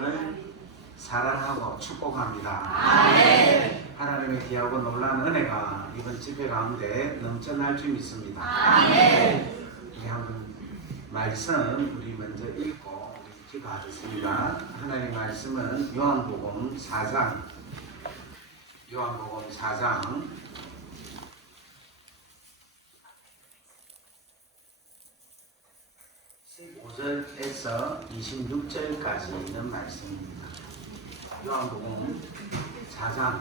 여러분을 사랑하고 축복합니다. 아멘. 하나님의 귀하고 놀라운 은혜가 이번 집회 가운데 넘쳐날 줄 믿습니다. 아멘. 우리 한번 말씀 우리 먼저 읽고 우리 기도하겠습니다. 하나님 말씀은 요한복음 4장 15절에서 26절까지 있는 말씀입니다. 요한복음 4장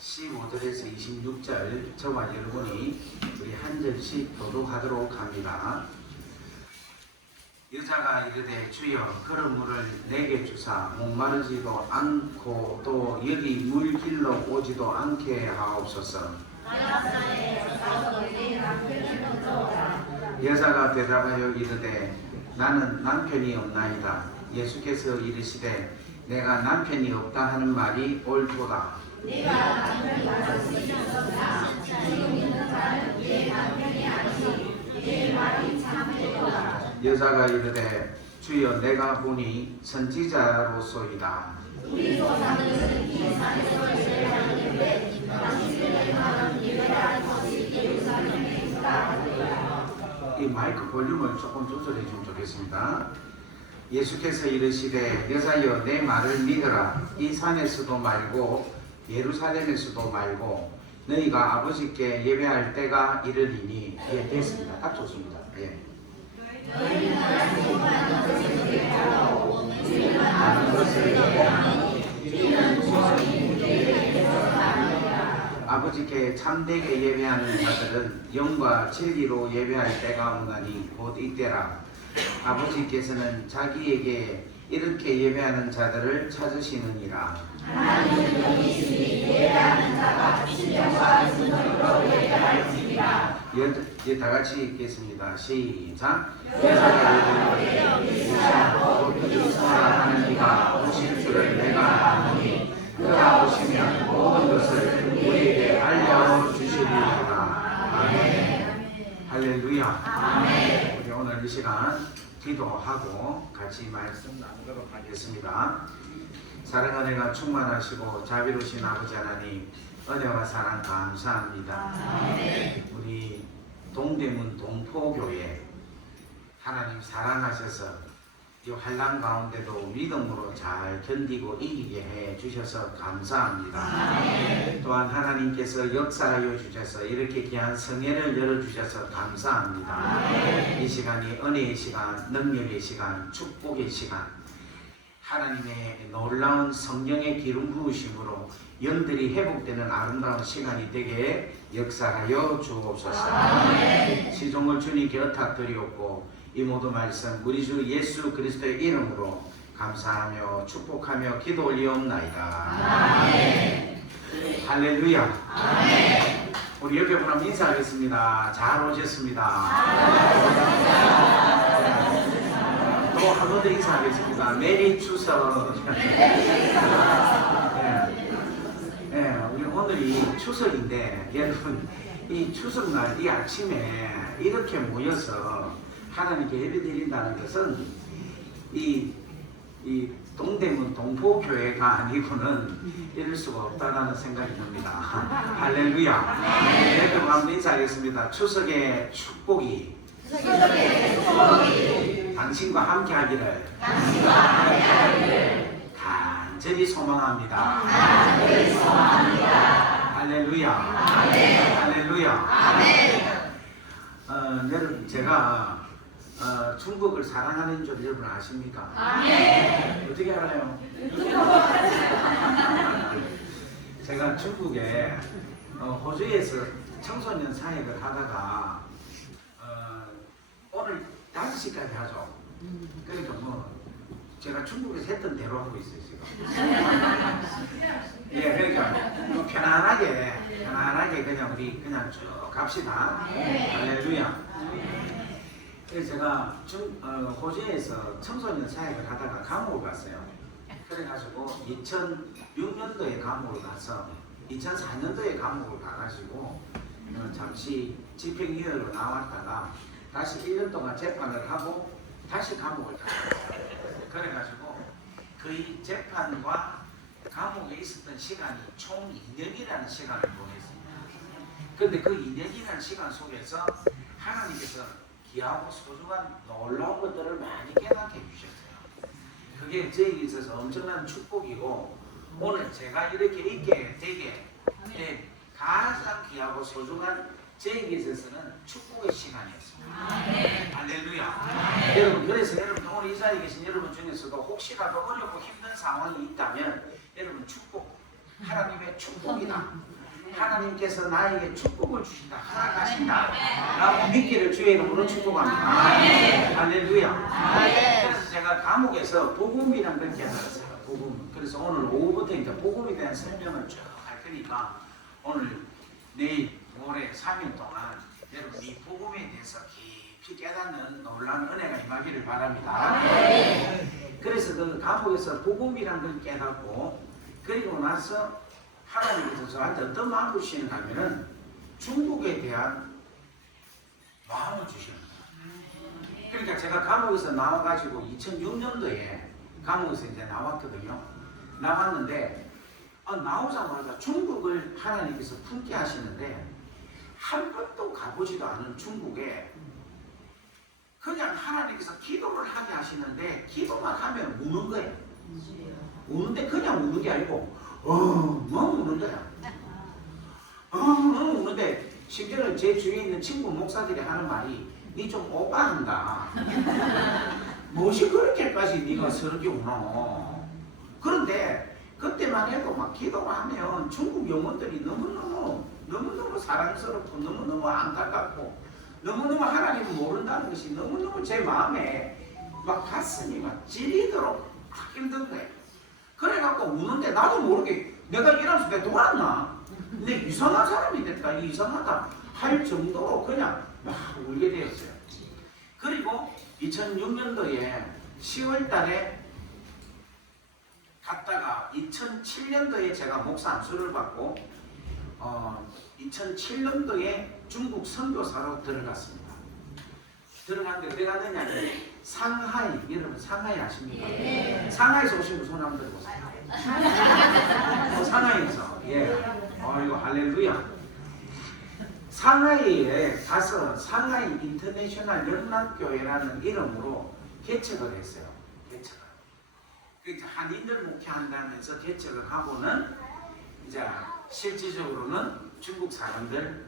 15절에서 26절 저와 여러분이 우리 한 절씩 교독하도록 합니다. 여자가 이르되 주여 그런 물을 내게 주사 목마르지도 않고 또 여기 물 길러 오지도 않게 하옵소서. 여자가 대답하여 이르되 나는 남편이 없나이다. 예수께서 이르시되 내가 남편이 없다 하는 말이 옳도다. 네가 남편이 가졌으니 없었다. 지금 있는 자는 네 남편이 아니니 네 말이 참되도다. 여자가 이르되 주여 내가 보니 선지자로소이다. 우리 조상들은 이 산에서 예배하는데 당신의 말은 예배할 것이 예루살렘에 있다. 이 마이크 볼륨을 조금 조절해 주면 좋겠습니다. 예수께서 이르시되 여자여 내 말을 믿으라. 이 산에서도 말고 예루살렘에서도 말고 너희가 아버지께 예배할 때가 이르리니. 예, 됐습니다. 딱 좋습니다. 예. 아버지께 참되게 예배하는 자들은 영과 진리로 예배할 때가 오나니 곧 이때라. 아버지께서는 자기에게 이렇게 예배하는 자들을 찾으시느니라. 하나님은 영이시니 예배하는 자가 신령과 진정으로 예배할지니라. 다 같이 읽겠습니다. 시작. 여자가 이르되 하는 이가 오실 줄을 내가 아노니 그가 오시면 모든 것을 우리에게 알려주시리로다. 아멘. 할렐루야. 아멘. 우리 오늘 이 시간 기도하고 같이 말씀 나누도록 하겠습니다. 사랑 은혜가 충만하시고 자비로우신 아버지 하나님, 은혜와 사랑 감사합니다. 아멘. 우리 동대문 동포교회 하나님 사랑하셔서 이 환난 가운데도 믿음으로 잘 견디고 이기게 해 주셔서 감사합니다. 아멘. 또한 하나님께서 역사하여 주셔서 이렇게 귀한 성회를 열어주셔서 감사합니다. 아멘. 이 시간이 은혜의 시간, 능력의 시간, 축복의 시간, 하나님의 놀라운 성령의 기름 부으심으로 영들이 회복되는 아름다운 시간이 되게 역사하여 주옵소서. 아멘. 시종을 주님께 의탁드리옵고 이 모든 말씀 우리 주 예수 그리스도의 이름으로 감사하며 축복하며 기도 올리옵나이다. 아멘. 할렐루야. 아멘. 우리 옆에 분 한번 인사하겠습니다. 잘 오셨습니다. 또 한 번 더 인사하겠습니다. 메리 추석. 우리 오늘이 추석인데 여러분 이 추석날 이 아침에 이렇게 모여서 하나님께 예배드린다는 것은 이 동대문 동포교회가 아니고는 이럴 수가 없다는 생각이 듭니다. 할렐루야. 이렇게 한번 인사하겠습니다. 추석의 축복이 당신과 함께 하기를 간절히 소망합니다. 할렐루야. 할렐루야. 여러분 제가 중국을 사랑하는 줄 여러분 아십니까? 아멘. 어떻게 알아요? 제가 중국에 호주에서 청소년 사역을 하다가 오늘 5시까지 하죠. 그러니까 뭐 제가 중국에서 했던 대로 하고 있어요 지금. 예, 그러니까 뭐 편안하게 그냥 우리 그냥 쭉 갑시다. 할렐루야. 그래서 제가 호주에서 청소년 사역을 하다가 감옥을 갔어요. 그래가지고 2006년도에 감옥을 가서 2004년도에 감옥을 가가지고 잠시 집행유예로 나왔다가 다시 1년 동안 재판을 하고 다시 감옥을 갔어요. 그래가지고 거의 재판과 감옥에 있었던 시간이 총 2년이라는 시간을 보냈습니다. 그런데 그 2년이라는 시간 속에서 하나님께서 귀하고 소중한 놀라운 것들을 많이 깨닫게 해주셨어요. 그게 저에게 있어서 엄청난 축복이고 오늘 제가 이렇게 있게 되게 된 가장 귀하고 소중한 저에게 있어서는 축복의 시간이었습니다. 할렐루야. 여러분, 그래서 여러분 오늘 이 자리에 계신 여러분 중에서도 혹시라도 어렵고 힘든 상황이 있다면 여러분 축복, 하나님의 축복이다. 하나님께서 나에게 축복을 주신다, 허락하신다 라고 믿기를 주의 이름으로 축복합니다. 할렐루야. 그래서 제가 감옥에서 복음이라는 걸 깨달았어요. 복음. 그래서 오늘 오후부터 이제 복음에 대한 설명을 쭉 할 테니까 오늘 내일 모레 3일 동안 여러분 이 복음에 대해서 깊이 깨닫는 놀라운 은혜가 임하기를 바랍니다. 그래서 그 감옥에서 복음이라는 걸 깨닫고 그리고 나서 하나님께서 저한테 어떤 마음을 주시는가 하면은 중국에 대한 마음을 주시는 거예요. 그러니까 제가 감옥에서 나와가지고 2006년도에 감옥에서 이제 나왔거든요. 나왔는데 나오자마자 중국을 하나님께서 품게 하시는데 한 번도 가보지도 않은 중국에 그냥 하나님께서 기도를 하게 하시는데 기도만 하면 우는 거예요. 우는데 그냥 우는 게 아니고 우는 거야. 우는데 심지어는 제 주위에 있는 친구 목사들이 하는 말이 니 좀 오바한다. 무엇이 그렇게까지 니가 서럽게 우노. 그런데 그때만 해도 막 기도하면 중국 영혼들이 너무너무 사랑스럽고 너무너무 안타깝고 너무너무 하나님을 모른다는 것이 너무너무 제 마음에 막 가슴이 막 찌리도록 힘든 거예요. 그래갖고 우는데 나도 모르게 내가 이러면서 내가 돌았나? 근데 이상한 사람이 됐다, 이상하다 할 정도로 그냥 막 울게 되었어요. 그리고 2006년도에 10월 달에 갔다가 2007년도에 제가 목사 안수를 받고 2007년도에 중국 선교사로 들어갔습니다. 들어갔는데 어디 갔느냐면 상하이, 여러분 상하이 아십니까? 네. 상하이에서 오신 분 손 한번 들어보세요. 상하이에서 이거 할렐루야. 상하이에 가서 상하이 인터내셔널 연합교회라는 이름으로 개척을 했어요. 한인들 목회한다면서 개척을 하고는 이제 실질적으로는 중국 사람들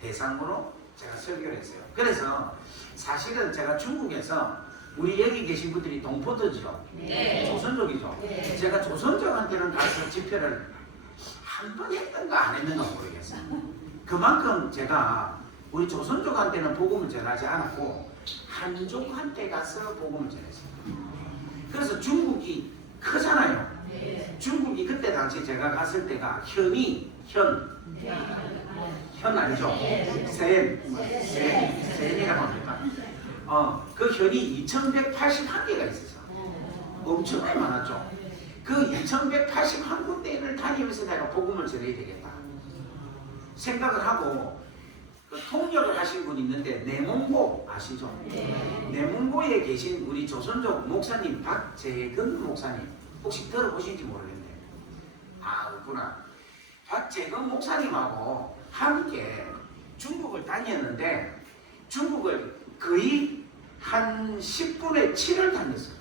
대상으로 제가 설교를 했어요. 그래서 사실은 제가 중국에서 우리 여기 계신 분들이 동포들이죠. 네. 조선족이죠. 네. 제가 조선족한테는 가서 집회를 한 번 했던가 안 했는가 모르겠어요. 그만큼 제가 우리 조선족한테는 복음을 전하지 않았고 한족한테 가서 복음을 전했어요. 그래서 중국이 크잖아요. 네. 중국이 그때 당시 제가 갔을 때가 현 아니죠? 셈이라고 합니다. 그 현이 2181개가 있었어. 엄청나게 많았죠. 그 2181군데를 다니면서 내가 복음을 전해야 되겠다 생각을 하고 그 통역을 하신 분이 있는데 내몽고 아시죠? 내몽고에 계신 우리 조선족 목사님 박재근 목사님 혹시 들어보신지 모르겠네요. 없구나. 박재근 목사님하고 함께 중국을 다녔는데 중국을 거의 한 10분의 7을 다녔어요.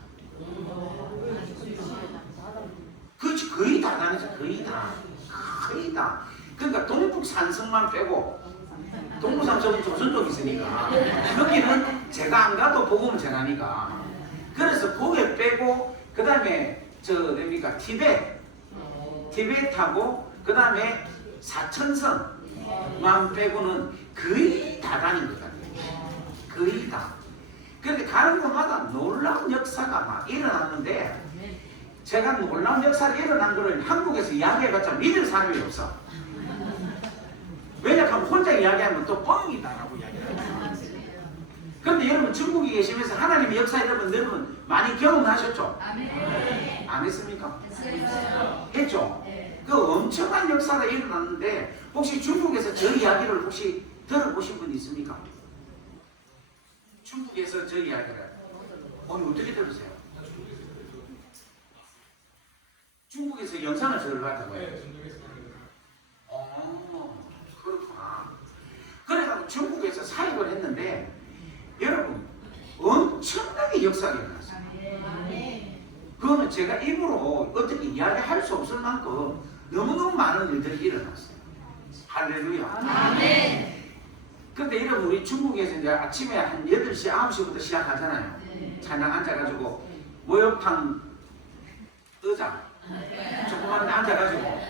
그렇지, 거의 다 다녔어요. 거의 다. 그러니까 동북 산성만 빼고 동북 산성은 조선족이 있으니까 여기는 제가 안 가도 복음을 전하니까 그래서 거기 빼고 그 다음에 티벳하고 그 다음에 사천성만 빼고는 거의 다 다닌 것 같아요. 거의 다. 그런데 가는 곳마다 놀라운 역사가 막 일어났는데 제가 놀라운 역사가 일어난 거를 한국에서 이야기해봤자 믿을 사람이 없어. 왜냐하면 혼자 이야기하면 또 뻥이다라고 이야기해요. 그런데 여러분 중국에 계시면서 하나님의 역사 여러분 많이 경험하셨죠? 안 했습니까? 했죠? 그 엄청난 역사가 일어났는데 혹시 중국에서 저 이야기를 혹시 들어보신 분 있습니까? 중국에서 저 이야기를 오늘 어떻게 들으세요? 영상을 저를 봤다고요? 네, 전역에서 그렇구나. 그래가지고 중국에서 사역을 했는데 여러분 엄청나게 역사가 일어났어요. 그거는 제가 입으로 어떻게 이야기할 수 없을 만큼 너무너무 많은 일들이 일어났어요. 할렐루야. 근데 여러분 우리 중국에서 이제 아침에 한 8시, 9시부터 시작하잖아요. 찬양 앉아가지고 목욕탕 의자 조그만 데 앉아가지고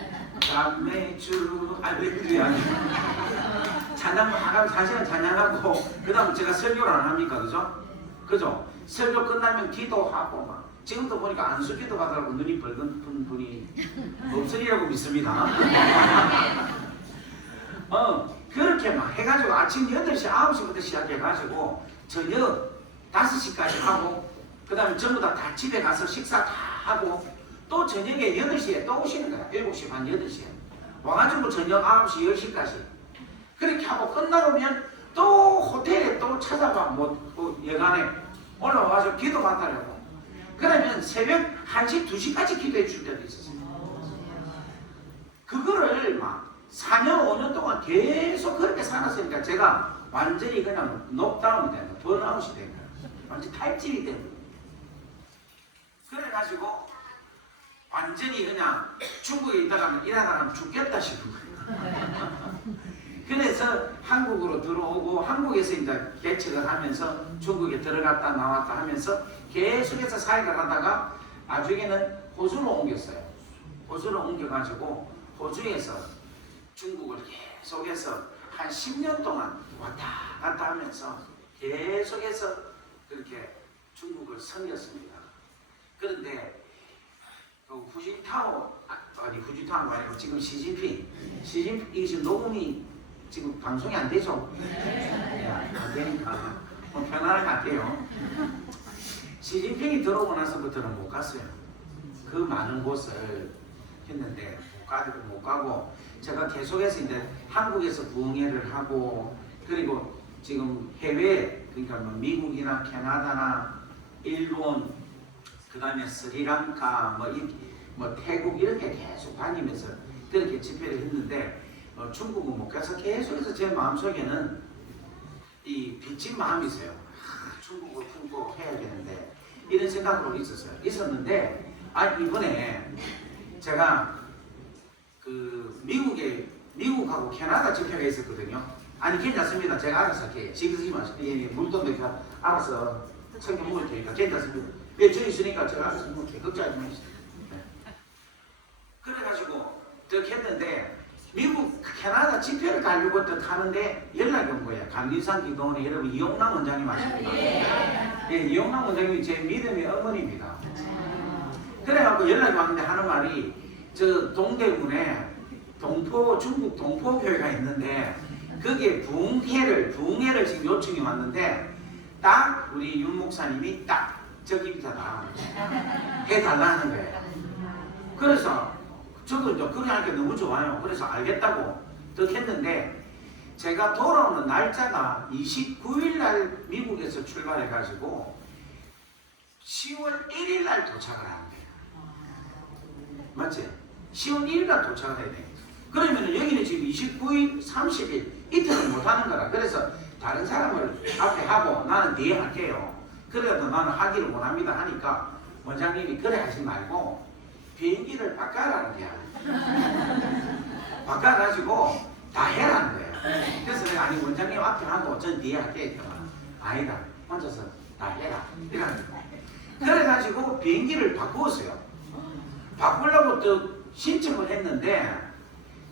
감매주 할렐루야 찬양 하면 4시간 찬양하고 그 다음 제가 설교를 안 합니까? 그죠? 설교 끝나면 기도하고 막 지금도 보니까 안수기도 받으라고 눈이 벌건 분이 없으리라고 믿습니다. 그렇게 막 해가지고 아침 8시, 9시부터 시작해가지고 저녁 5시까지 하고 그 다음에 전부 다 집에 가서 식사 다 하고 또 저녁에 8시에 또 오시는 거야. 7시 반, 8시에 와가지고 저녁 9시, 10시까지 그렇게 하고 끝나면 또 호텔에 또 찾아가 여간에 올라와서 기도 받으려고 그러면 새벽 1시, 2시까지 기도해 줄 때도 있었어요. 그거를 막 4년, 5년 동안 계속 그렇게 살았으니까 제가 완전히 그냥 녹다운이 된 거예요. 번아웃이 된 거예요. 완전히 탈진이 된 거예요. 그래가지고 완전히 그냥 중국에 일하다가 죽겠다 싶은 거예요. 그래서 한국으로 들어오고 한국에서 이제 개척을 하면서 중국에 들어갔다 나왔다 하면서 계속해서 사역을 하다가 나중에는 호주로 옮겼어요. 호주로 옮겨가지고 호주에서 중국을 계속해서 한 10년 동안 왔다 갔다 하면서 계속해서 그렇게 중국을 섬겼습니다. 그런데 후진타오가 아니고 지금 시진핑이 지금 녹음이 지금 방송이 안 되죠? 안 되니까 편안하게 할게요. 시진핑이 들어오고 나서부터는 못 갔어요. 그 많은 곳을 했는데 못 가고 제가 계속해서 이제 한국에서 부흥회를 하고 그리고 지금 해외 그러니까 뭐 미국이나 캐나다나 일본 그 다음에 스리랑카 뭐 태국 이렇게 계속 다니면서 그렇게 집회를 했는데 중국은 못 가서 계속해서 제 마음속에는 이 빚진 마음이 있어요. 중국을 품고 해야 되는데 이런 생각으로 있었는데 이번에 제가 그 미국하고 캐나다 집회가 있었거든요. 아니 괜찮습니다. 제가 알아서 할게요. 지금 물돈도 알아서 챙겨 먹을 테니까 괜찮습니다. 왜 저 있으니까 제가 알아서 먹을게요. 걱정하지 마세요. 그래가지고 저렇게 했는데 미국 캐나다 집회를 가려고 하는데 연락이 온 거예요. 강민상 기도원의 여러분 이용남 원장님 아십니까? 예, 이용남 원장님이 제 믿음의 어머니입니다. 그래갖고 연락이 왔는데 하는 말이 저 동대문에 중국 동포교회가 있는데 거기에 부흥회를 지금 요청이 왔는데 딱 우리 윤 목사님이 딱 저기입니다 해달라는 거예요. 그래서 저도 이제 그렇게 하니까 너무 좋아요. 그래서 알겠다고 그렇게 했는데 제가 돌아오는 날짜가 29일 날 미국에서 출발해가지고 10월 1일 날 도착을 하는 거예요. 맞지? 10월 1일 날 도착을 해야 돼. 그러면 여기는 지금 29일, 30일 이틀은 못하는 거라. 그래서 다른 사람을 앞에 하고 나는 뒤에 할게요. 그래도 나는 하기를 원합니다 하니까 원장님이 그래 하지 말고 비행기를 바꿔라는 거야. 바꿔가지고 다 해라는 거예요. 그래서 내가 아니 원장님 앞에 하고 전 뒤에 할게. 아니다. 혼자서 다 해라. 이러는 거예요. 그래가지고 비행기를 바꾸었어요. 바꾸려고 또 신청을 했는데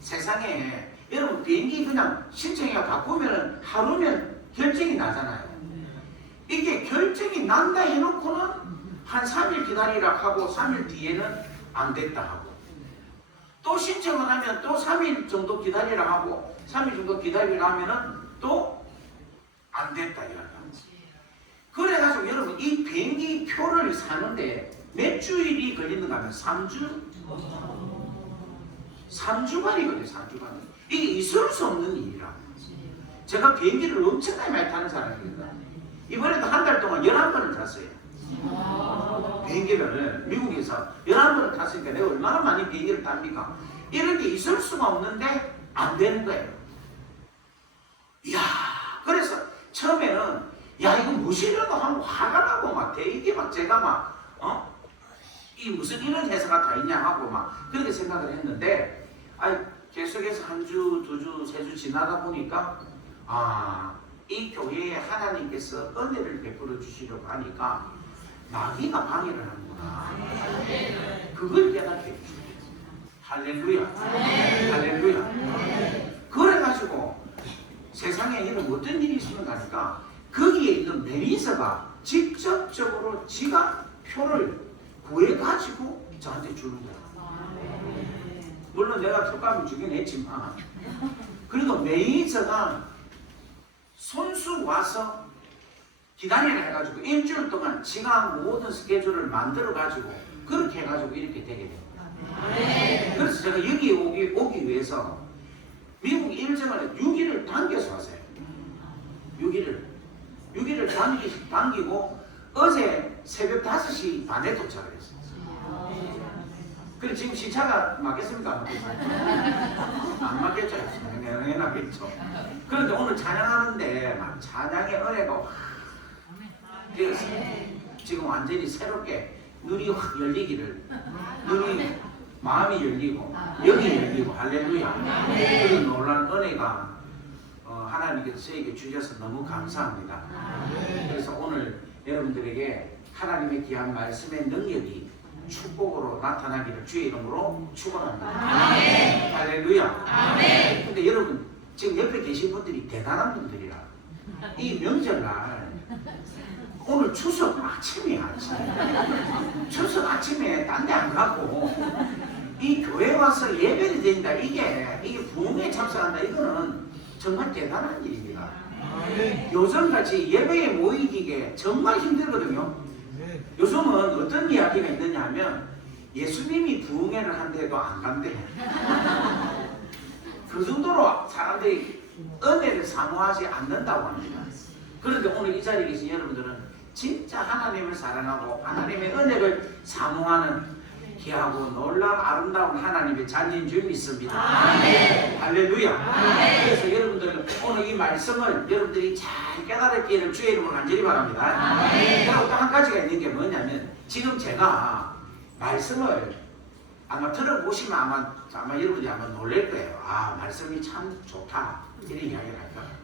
세상에 여러분 비행기 그냥 신청해 바꾸면 하루면 결정이 나잖아요. 이게 결정이 난다 해놓고는 한 3일 기다리라 하고 3일 뒤에는 안 됐다 하고 또 신청을 하면 또 3일 정도 기다리라 하고 3일 정도 기다리라 하면은 또 안 됐다 이러다. 그래가지고 여러분 이 비행기 표를 사는데 몇 주일이 걸리는가 하면 3주간이 걸려요. 3주간. 이게 있을 수 없는 일이라. 제가 비행기를 엄청나게 많이 타는 사람입니다. 이번에도 한 달 동안 11번을 탔어요. 비행기를 미국에서 11번을 탔으니까 내가 얼마나 많이 비행기를 탑니까? 이런 게 있을 수가 없는데 안 되는 거예요. 이야, 그래서 처음에는 야 이거 무엇이려고 하면 화가 나고 막 되게 막 제가 막 이 무슨 이런 회사가 다 있냐 하고 막 그렇게 생각을 했는데 계속해서 한 주, 두 주, 세 주 지나다 보니까 이 교회에 하나님께서 은혜를 베풀어 주시려고 하니까 마귀가 방해를 하는구나. 그걸 깨닫게 해주세요. 할렐루야. 할렐루야. 그래가지고 세상에 이런 어떤 일이 있으면 가니까 거기에 있는 매니저가 직접적으로 지가 표를 구해가지고 저한테 주는 거야. 물론 내가 특감을 주긴 했지만 그래도 매니저가 손수 와서 기다리라 해가지고 일주일 동안 지가 모든 스케줄을 만들어가지고 그렇게 해가지고 이렇게 되게 됩니다. 그래서 제가 여기 오기 위해서 미국 일정을 6일을 당겨서 왔어요. 6일을 당기고 어제 새벽 5시 반에 도착을 했어요. 그래 지금 시차가 맞겠습니까? 안 맞겠죠? 당연히 맞겠죠. 그런데 오늘 찬양하는데 막 찬양의 은혜가 확 되었어요. 지금 완전히 새롭게 눈이 확 열리기를, 눈이 마음이 열리고 영이 열리고 할렐루야. 그런 놀라운 은혜가 하나님께서 저에게 주셔서 너무 감사합니다. 그래서 오늘 여러분들에게 하나님의 귀한 말씀의 능력이 축복으로 나타나기를 주의 이름으로 축원합니다. 할렐루야. 근데 여러분 지금 옆에 계신 분들이 대단한 분들이라 이 명절날 오늘 추석 아침이야. 추석 아침에 딴 데 안 가고 이 교회 와서 예배를 드린다. 이게 부흥에 참석한다. 이거는 정말 대단한 일입니다. 요즘같이 예배에 모이기에 정말 힘들거든요. 요즘은 어떤 이야기가 있느냐 하면 예수님이 부흥회를 한데도 안 간대. 그 정도로 사람들이 은혜를 사모하지 않는다고 합니다. 그런데 오늘 이 자리에 계신 여러분들은 진짜 하나님을 사랑하고 하나님의 은혜를 사모하는 귀하고 놀라운 아름다운 하나님의 자녀인 줄 믿습니다. 할렐루야. 그래서 여러분들 오늘 이 말씀을 여러분들이 잘 깨달았기를 주의 이름으로 간절히 바랍니다. 그리고 또 한 가지가 있는 게 뭐냐면 지금 제가 말씀을 아마 들어보시면 아마 여러분이 아마 놀랄 거예요. 말씀이 참 좋다 이런 이야기를 할 거예요.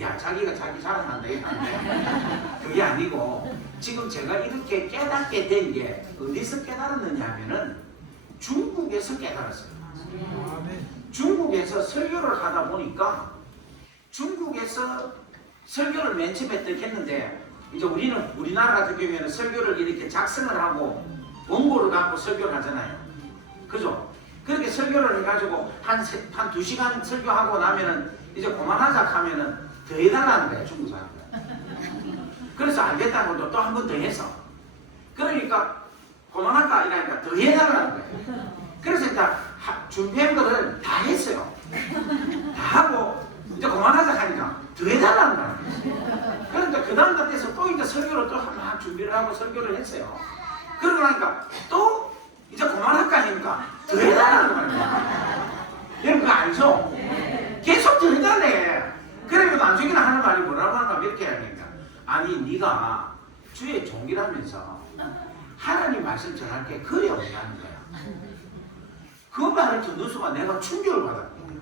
야 자기가 자기 자랑한다 이러는데 그게 아니고 지금 제가 이렇게 깨닫게 된 게 어디서 깨달았느냐 하면은 중국에서 깨달았어요. 중국에서 설교를 하다 보니까 중국에서 설교를 맨 처음에 했는데 이제 우리는 우리나라 같은 경우에는 설교를 이렇게 작성을 하고 원고를 갖고 설교를 하잖아요. 그죠? 그렇게 설교를 해가지고 한 2시간 설교하고 나면은 이제 그만하자 하면은 더 해달라는 거예요. 중국 사람들. 그래서 알겠다는 것도 또 한 번 더 해서 그러니까 그만할까 이러니까 더 해달라는 거예요. 그래서 일단 준비한 거를 다 했어요. 다 하고 이제 그만하자 하니까 더 해달라는 거예요. 그러니까 그 다음 달에서 또 이제 설교를 또 막 준비를 하고 설교를 했어요. 그러고 나니까 또 이제 그만할까 하니까 더 해달라는 거예요. 여러분 그거 알죠? 계속 더 해달래. 그래도 나중에는 하는 말이 뭐라고 하는가 이렇게 해야 되니까 아니 네가 주의 종이라면서 하나님 말씀 전할 게 그래 어디하는 거야. 그 말을 듣는 순간 내가 충격을 받았거든요.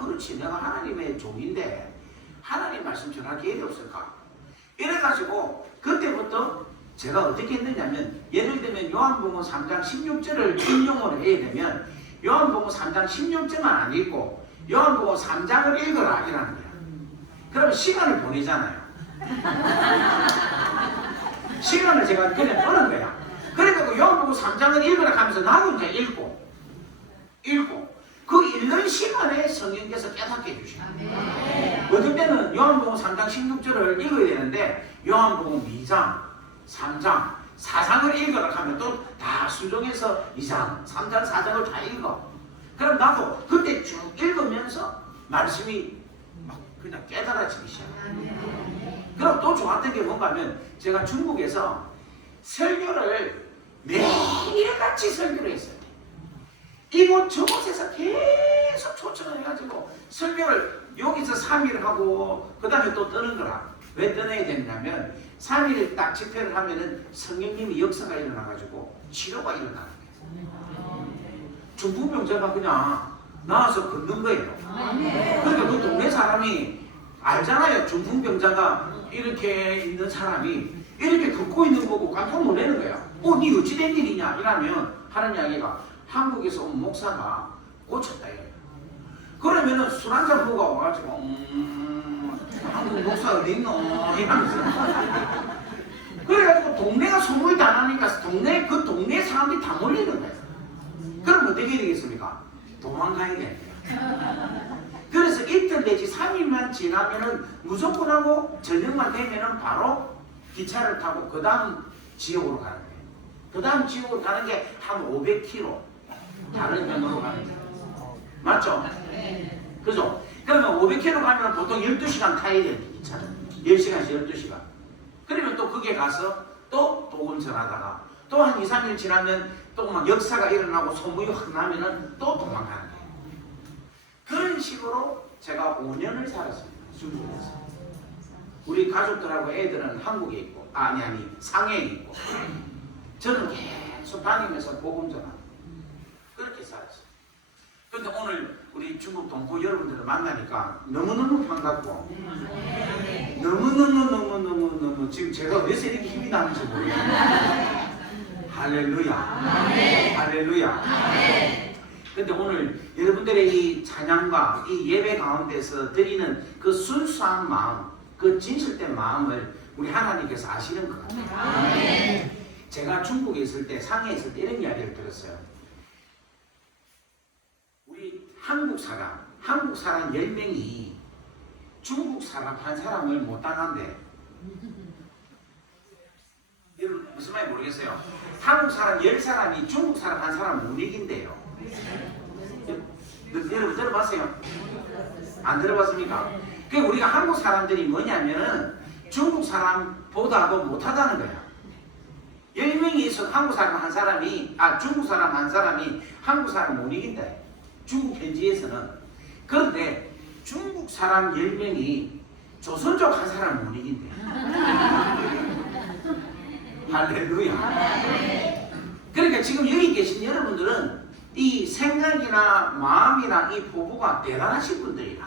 그렇지 내가 하나님의 종인데 하나님 말씀 전할 기회가 없을까. 이래가지고 그때부터 제가 어떻게 했느냐면 예를 들면 요한복음 3장 16절을 인용을 해야 되면 요한복음 3장 16절만 안 읽고 요한복음 3장을 읽어라 이라는 거야. 그러면 시간을 보내잖아요. 시간을 제가 그냥 보는 거야. 그러니까 요한복음 3장을 읽으라 하면서 나도 이제 읽고 그 읽는 시간에 성령께서 깨닫게 해주시는 거예요. 어떤 때는 요한복음 3장 16절을 읽어야 되는데 요한복음 2장, 3장, 4장을 읽으라 하면 또 다 수정해서 2장, 3장, 4장을 다 읽어. 그럼 나도 그때 쭉 읽으면서 말씀이 막 그냥 깨달아지기 시작해요. 그럼 또 좋았던 게 뭔가 하면 제가 중국에서 설교를 매일같이 설교를 했어요. 이곳 저곳에서 계속 초청을 해가지고 설교를 여기서 3일 하고 그 다음에 또 떠는 거라. 왜 떠나야 되냐면 3일 딱 집회를 하면은 성령님의 역사가 일어나가지고 치료가 일어나는 거예요. 중풍병자가 그냥 나와서 걷는 거예요. 그러니까 그 동네 사람이 알잖아요. 중풍병자가 이렇게 있는 사람이 이렇게 걷고 있는 거고 깜짝 놀라는 거야. 니 어찌 된 일이냐 이러면 하는 이야기가 한국에서 온 목사가 고쳤다 이거예요. 그러면은 술 한잔 보고 와가지고 한국 목사 어디 있노 이러면서 그래가지고 동네가 소문이 다 나니까 그 동네 사람들이 다 몰리는 거예요. 그럼 어떻게 되겠습니까? 도망가야 돼요. 그래서 이틀 내지 3일만 지나면은 무조건 하고 저녁만 되면은 바로 기차를 타고 그 다음 지역으로 가는 거예요. 그 다음 지역으로 가는 게 한 500km 다른 면으로 가는 거예요. 맞죠? 그죠? 그러면 500km 가면 보통 12시간 타야 돼요. 기차를 10시간에서 12시간. 그러면 또 거기에 가서 또 운전하다가 또 한 2, 3일 지나면 또 막 역사가 일어나고 소문이 확 나면은 또 도망가는 거예요. 그런 식으로 제가 5년을 살았습니다. 중국에서. 우리 가족들하고 애들은 한국에 있고 상해에 있고 저는 계속 다니면서 복음 전하고 그렇게 살았어요. 그런데 오늘 우리 중국 동포 여러분들을 만나니까 너무너무 반갑고 너무너무 지금 제가 왜서 이렇게 힘이 나는지 모르겠어요. 할렐루야. 할렐루야. 근데 오늘 여러분들의 이 찬양과 이 예배 가운데서 드리는 그 순수한 마음, 그 진실된 마음을 우리 하나님께서 아시는 것 같아요. 제가 중국에 있을 때, 상해에 있을 때 이런 이야기를 들었어요. 우리 한국 사람 10명이 중국 사람 한 사람을 못 당한대. 여러분 무슨 말인지 모르겠어요. 한국 사람 10사람이 중국 사람 한 사람 못 이긴대요. 여러분 들어봤어요? 안 들어봤습니까? 그 우리가 한국 사람들이 뭐냐면은 중국 사람보다도 못하다는 거야. 10명이 있어 한국 사람 한 사람이 중국 사람 한 사람이 한국 사람 못 이긴다. 중국 현지에서는. 그런데 중국 사람 10명이 조선족 한 사람 못 이긴대. 할렐루야. 그러니까 지금 여기 계신 여러분들은 이 생각이나 마음이나 이 포부가 대단하신 분들이라.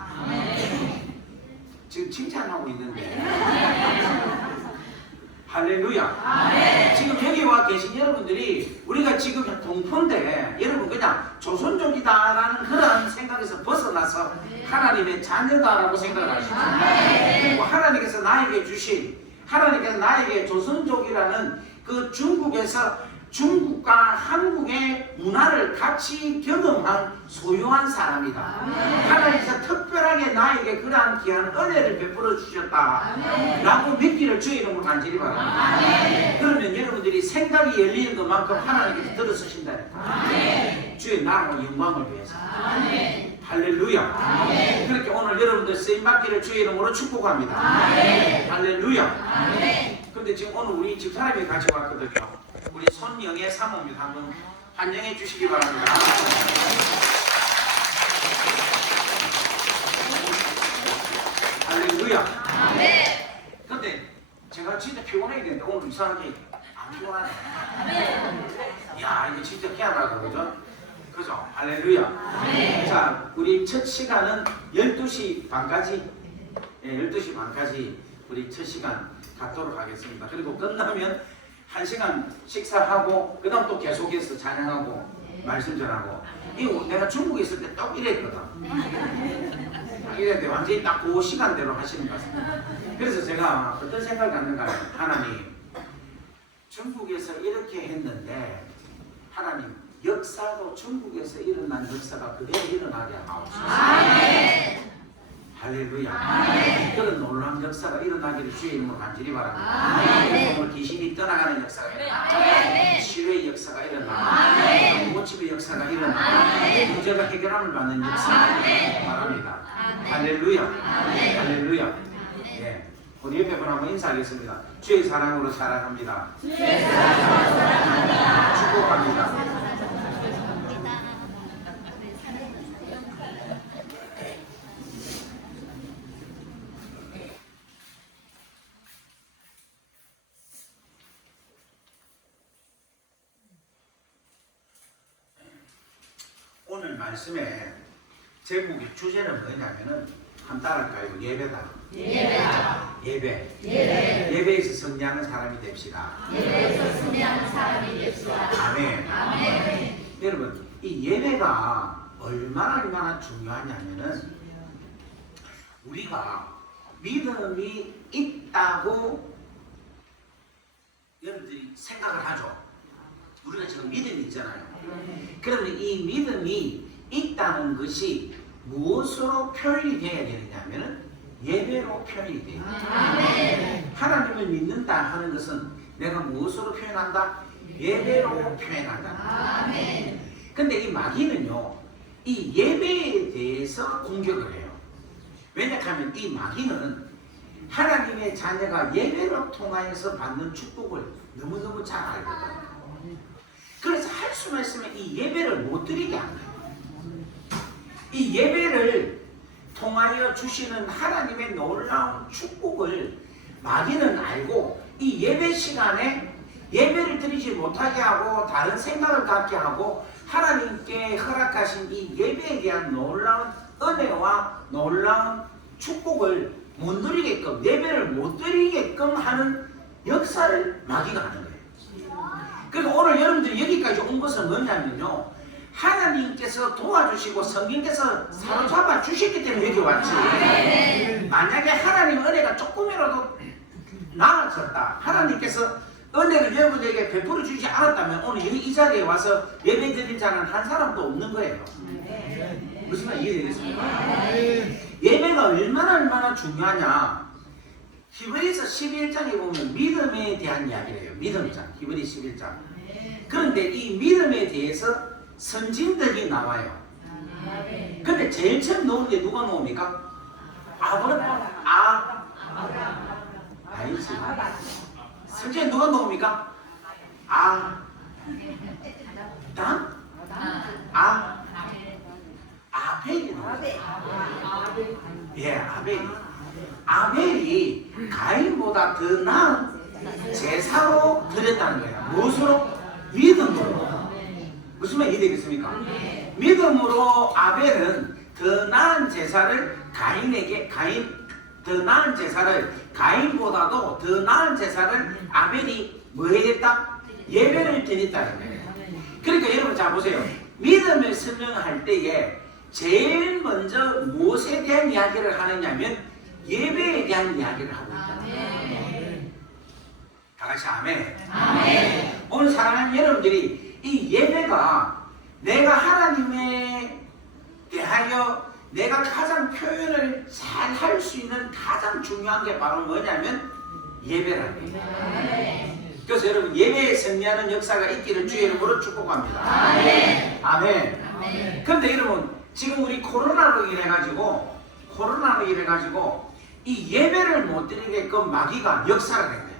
지금 칭찬하고 있는데. 할렐루야. 지금 여기 와 계신 여러분들이 우리가 지금 동포인데 여러분 그냥 조선족이다라는 그런 생각에서 벗어나서 하나님의 자녀다라고 생각을 하시죠. 그리고 하나님께서 나에게 주신 하나님께서 나에게 조선족이라는 그 중국과 한국의 문화를 같이 경험한 소유한 사람이다. 하나님께서 특별하게 나에게 그러한 귀한 은혜를 베풀어 주셨다 라고 믿기를 주의 이름으로 간절히 바랍니다. 그러면 여러분들이 생각이 열리는 것만큼 하나님께서 들어서신다. 주의 나라와 영광을 위해서. 할렐루야. 그렇게 오늘 여러분들 쓰임받기를 주의 이름으로 축복합니다. 할렐루야. 그런데 지금 오늘 우리 집사람이 같이 왔거든요. 우리 손영애 사모입니다. 한번 환영해 주시기 바랍니다. 할렐루야. 그런데 제가 진짜 피곤했는데 오늘 이상하게 안 피곤하네. 이야 이거 진짜 희한하다 그죠? 그죠? 할렐루야. 자, 우리 첫 시간은 12시 반까지 12시 반까지 우리 첫 시간 갖도록 하겠습니다. 그리고 끝나면 1시간 식사하고 그 다음 또 계속해서 찬양하고 말씀 전하고. 이거 내가 중국에 있을 때 딱 이랬거든. 이랬는데 완전히 딱 그 시간대로 하시는 것 같습니다. 그래서 제가 어떤 생각을 갖는가 하면 하나님 중국에서 이렇게 했는데 하나님 역사도 중국에서 일어난 역사가 그대로 일어나게 하옵소서. 할렐루야. 그런 놀라운 역사가 일어나기를 주의 이름으로 간절히 바랍니다. 오늘 귀신이 떠나가는 역사가 일어나, 치료의 역사가 일어나, 고침의 역사가 일어나, 문제가 해결함을 받는 역사가 바랍니다. 할렐루야. 할렐루야. 예. 우리 옆에 분 한번 인사하겠습니다. 주의 사랑으로 사랑합니다. 주의 사랑으로 사랑합니다. 축복합니다. 오늘 말씀의 제목의 주제는 뭐냐면은 한 따라할까요? 예배다. 예배. 예배에서 승리하는 사람이 됩시다. 예배에서 승리하는 사람이 됩시다. 아멘. 여러분, 이 예배가 얼마나 중요하냐면은 우리가 믿음이 있다고 여러분들이 생각을 하죠. 우리가 지금 믿음이 있잖아요. 그러면 이 믿음이 있다는 것이 무엇으로 표현이 되어야 되느냐면 예배로 표현이 돼요. 하나님을 믿는다 하는 것은 내가 무엇으로 표현한다? 예배로 표현한다. 근데 이 마귀는요, 이 예배에 대해서 공격을 해요. 왜냐하면 이 마귀는 하나님의 자녀가 예배로 통하여서 받는 축복을 너무너무 잘 알거든요. 그래서 할 수만 있으면 이 예배를 못 드리게 합니다. 이 예배를 통하여 주시는 하나님의 놀라운 축복을 마귀는 알고 이 예배 시간에 예배를 드리지 못하게 하고 다른 생각을 갖게 하고 하나님께 허락하신 이 예배에 대한 놀라운 은혜와 놀라운 축복을 못 누리게끔, 예배를 못 드리게끔 하는 역사를 마귀가 하는 거예요. 그래서 오늘 여러분들이 여기까지 온 것은 뭐냐면요, 하나님께서 도와주시고 성경께서 사로잡아 주셨기 때문에 여기 왔지. 만약에 하나님 은혜가 조금이라도 나아졌다, 하나님께서 은혜를 여러분에게 베풀어 주지 않았다면 오늘 여기 이 자리에 와서 예배 드릴 자는 한 사람도 없는 거예요. 무슨 말 이해되겠습니까? 예배가 얼마나 중요하냐. 히브리서 11장에 보면 믿음에 대한 이야기를 해요. 믿음장, 히브리 11장. 그런데 이 믿음에 대해서 선진들이 나와요. 근데 제일 처음 놓은 게 누가 놓습니까? 아니지. 선진 누가 놓습니까? 아벨이 나와요. 예, 아벨이 가인보다 더 나은 제사로 드렸다는 거예요. 무엇으로? 믿음으로. 무슨 말이 되겠습니까? 믿음으로 아벨은 더 나은 제사를 더 나은 제사를 가인보다도 더 나은 제사를 아벨이 뭐 해야겠다? 예배를 드렸다는 거예요. 그러니까 여러분 자 보세요. 믿음을 설명할 때에 제일 먼저 무엇에 대한 이야기를 하느냐면 예배에 대한 이야기를 하고 있다. 다 같이 아멘. 오늘 사랑하는 여러분들이 이 예배가 내가 하나님에 대하여 내가 가장 표현을 잘 할 수 있는 가장 중요한 게 바로 뭐냐면 예배라는 거예요. 그래서 여러분 예배에 승리하는 역사가 있기를 주의 이름으로 축복합니다. 아멘. 그런데 여러분 지금 우리 코로나로 인해가지고 이 예배를 못 드리게끔 마귀가 역사를 한 거예요.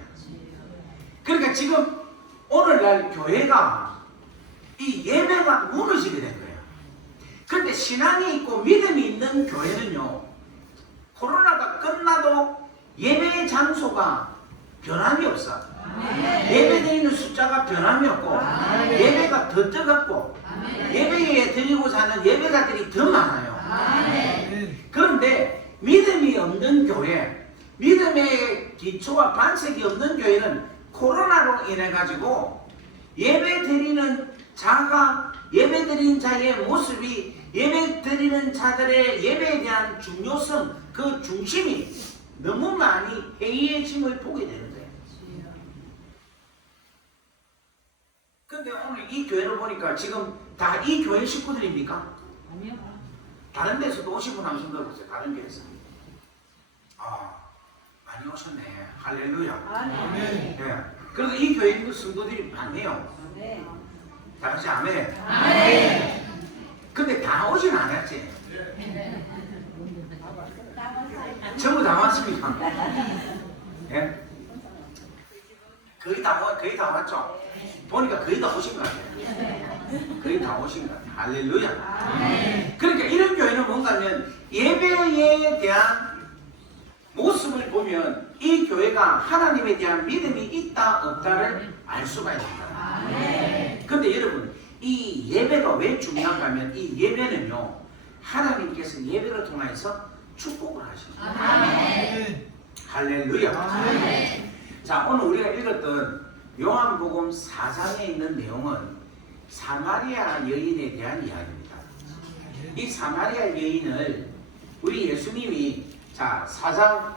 그러니까 지금 오늘날 교회가 이 예배가 무너지게 된 거예요. 그런데 신앙이 있고 믿음이 있는 교회는요, 코로나가 끝나도 예배의 장소가 변함이 없어. 예배 드리는 숫자가 변함이 없고 예배가 더 뜨겁고 예배에 드리고자 하는 예배자들이 더 많아요. 그런데 믿음이 없는 교회, 믿음의 기초와 반석이 없는 교회는 코로나로 인해 가지고 예배 드리는 자가, 예배 드리는 자의 모습이, 예배 드리는 자들의 예배에 대한 중요성, 그 중심이 너무 많이 해이해짐을 보게 되는 거예요. 근데 오늘 이 교회를 보니까 지금 다 이 교회 식구들입니까? 아니요. 다른 데서도 오신 분 한번 손들어 보세요. 다른 교회에서. 많이 오셨네. 할렐루야. 네. 그래서 이 교회 있는 성도들이 많네요. 다 같이 아멘. 근데 다 오진 않았지. 전부 다 왔습니다. 예? 거의 다 왔죠? 보니까 거의 다 오신 것 같아요. 거의 다 오신 것 같아요. 할렐루야. 그러니까 이런 교회는 뭔가 하면 예배에 대한 모습을 보면 이 교회가 하나님에 대한 믿음이 있다 없다를 알 수가 있는 거예요. 근데 여러분, 이 예배가 왜 중요한가 하면 이 예배는요, 하나님께서 예배를 통해서 축복을 하십니다. 할렐루야. 자, 오늘 우리가 읽었던 요한복음 4장에 있는 내용은 사마리아 여인에 대한 이야기입니다. 이 사마리아 여인을 우리 예수님이, 자, 4장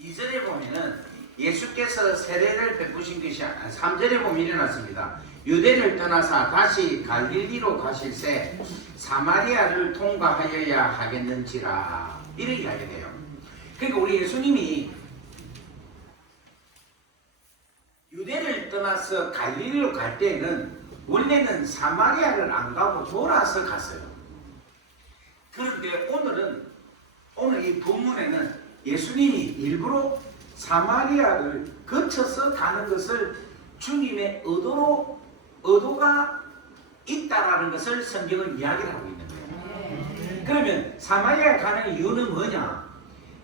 2절에 보면은 예수께서 세례를 베푸신 것이 3절에 보면 일어났습니다. 유대를 떠나사 다시 갈릴리로 가실새 사마리아를 통과하여야 하겠는지라, 이렇게 이야기 돼요. 그러니까 우리 예수님이 유대를 떠나서 갈릴리로 갈 때는 원래는 사마리아를 안 가고 돌아서 갔어요. 그런데 오늘 이 본문에는 예수님이 일부러 사마리아를 거쳐서 가는 것을 주님의 의도가 있다라는 것을 성경은 이야기를 하고 있는 거예요. 그러면 사마리아에 가는 이유는 뭐냐?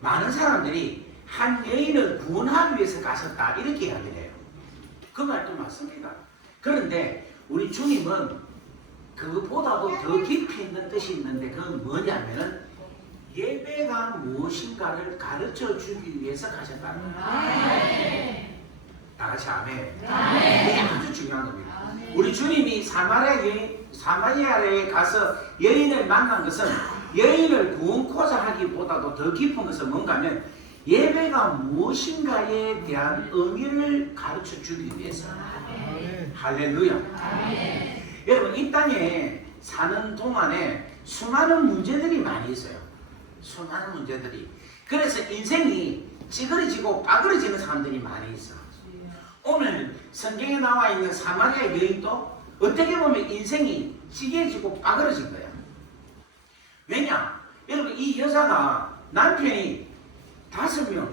많은 사람들이 한 여인을 구원하기 위해서 가셨다, 이렇게 이야기를 해요. 그 말도 맞습니다. 그런데 우리 주님은 그보다도 더 깊이 있는 뜻이 있는데, 그건 뭐냐면은 예배가 무엇인가를 가르쳐 주기 위해서 가셨다는 거예요. 다 같이 아멘. 이게 아주 중요한 겁니다. 우리 주님이 사마리아에 가서 여인을 만난 것은 여인을 구원코자 하기보다도 더 깊은 것은 뭔가 하면 예배가 무엇인가에 대한 의미를 가르쳐 주기 위해서. 할렐루야. 여러분, 이 땅에 사는 동안에 수많은 문제들이 많이 있어요. 수많은 문제들이. 그래서 인생이 찌그러지고 빠그러지는 사람들이 많이 있어. 오늘 성경에 나와 있는 사마리아 여인도 어떻게 보면 인생이 찌개지고 빠그러진 거야. 왜냐? 여러분, 이 여자가 남편이 5명.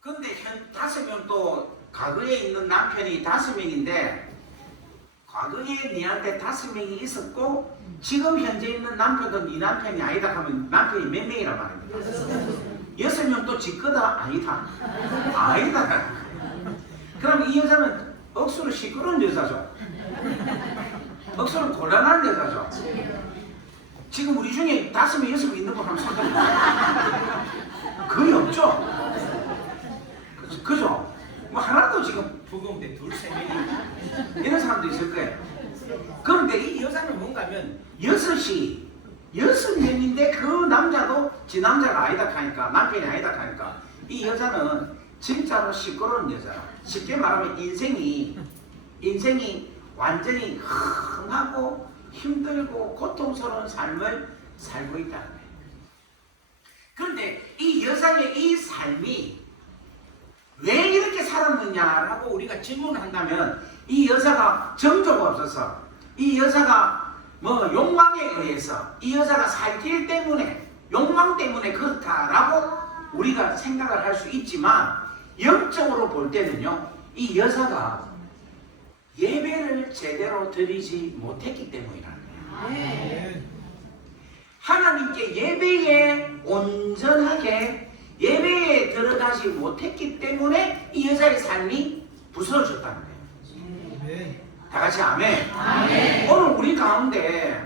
근데 5명 또 과거에 있는 남편이 5명인데, 과거에 니한테 5명이 있었고 지금 현재 있는 남편도 네 남편이 아니다 하면 남편이 몇 명이란 말입니다. 6명 또 지 거다? 아니다. 아니다. 그럼 이 여자는 억수로 시끄러운 여자죠. 억수로 곤란한 여자죠. 지금 우리 중에 5명, 6명 있는 분 한번 손들어요. 거의 없죠? 그죠? 뭐 하나도 지금 부검돼 2-3명이 이런 사람도 있을 거예요. 그런데 이 여자는 뭔가 하면 6명인데 그 남자도 지 남자가 아니다 하니까, 남편이 아니다 하니까 이 여자는 진짜로 시끄러운 여자라. 쉽게 말하면 인생이 완전히 흥하고 힘들고 고통스러운 삶을 살고 있다는 거예요. 그런데 이 여자의 이 삶이 왜 이렇게 살았느냐라고 우리가 질문을 한다면, 이 여자가 정조가 없어서, 이 여자가 뭐 욕망에 의해서, 이 여자가 살길 때문에, 욕망 때문에 그렇다라고 우리가 생각을 할 수 있지만, 영적으로 볼 때는요, 이 여자가 예배를 제대로 드리지 못했기 때문이라는 거예요. 하나님께 예배에 온전하게 예배에 들어가지 못했기 때문에 이 여자의 삶이 부서졌다는 거예요. 다 같이 아멘. 오늘 우리 가운데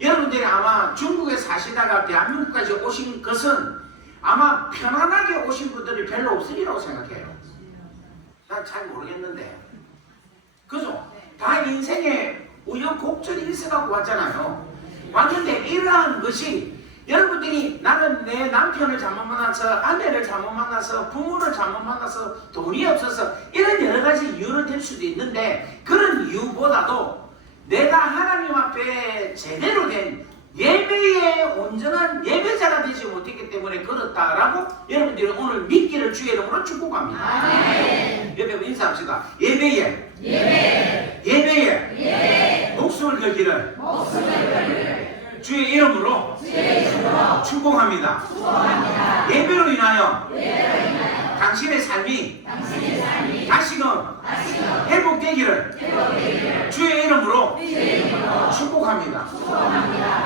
여러분들이 아마 중국에 사시다가 대한민국까지 오신 것은 아마 편안하게 오신 분들이 별로 없으리라고 생각해요. 난 잘 모르겠는데. 그죠? 다 인생에 우여곡절이 있어갖고 왔잖아요. 왔는데 이러한 것이, 여러분들이 나는 내 남편을 잘못 만나서, 아내를 잘못 만나서, 부모를 잘못 만나서, 돈이 없어서, 이런 여러 가지 이유로 될 수도 있는데, 그런 이유보다도 내가 하나님 앞에 제대로 된 예배에 온전한 예배자가 되지 못했기 때문에 그렇다라고 여러분들이 오늘 믿기를 주의 이름으로 축복합니다. 예배 인사합시다. 예배에 목숨을 걸기를 주의 이름으로 축복합니다. 예배로 인하여 당신의 삶이 다시금 회복되기를 주의 이름으로 축복합니다.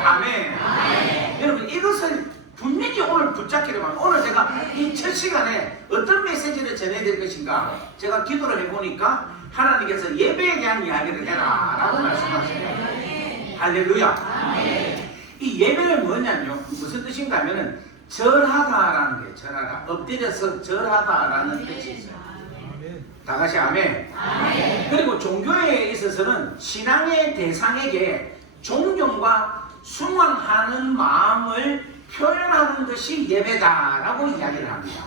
아멘. 여러분, 이것을 분명히 오늘 붙잡기를 바랍니다. 오늘 제가 이 첫 시간에 어떤 메시지를 전해드릴 것인가, 제가 기도를 해보니까 하나님께서 예배에 대한 이야기를 해라 라고 말씀하시네요. 할렐루야. 이 예배는 뭐냐면요, 무슨 뜻인가 하면은 절하다라는 게, 절하다, 엎드려서 절하다라는 뜻이 있어요. 다 같이 아멘. 그리고 종교에 있어서는 신앙의 대상에게 존경과 숭앙하는 마음을 표현하는 것이 예배다라고 이야기를 합니다.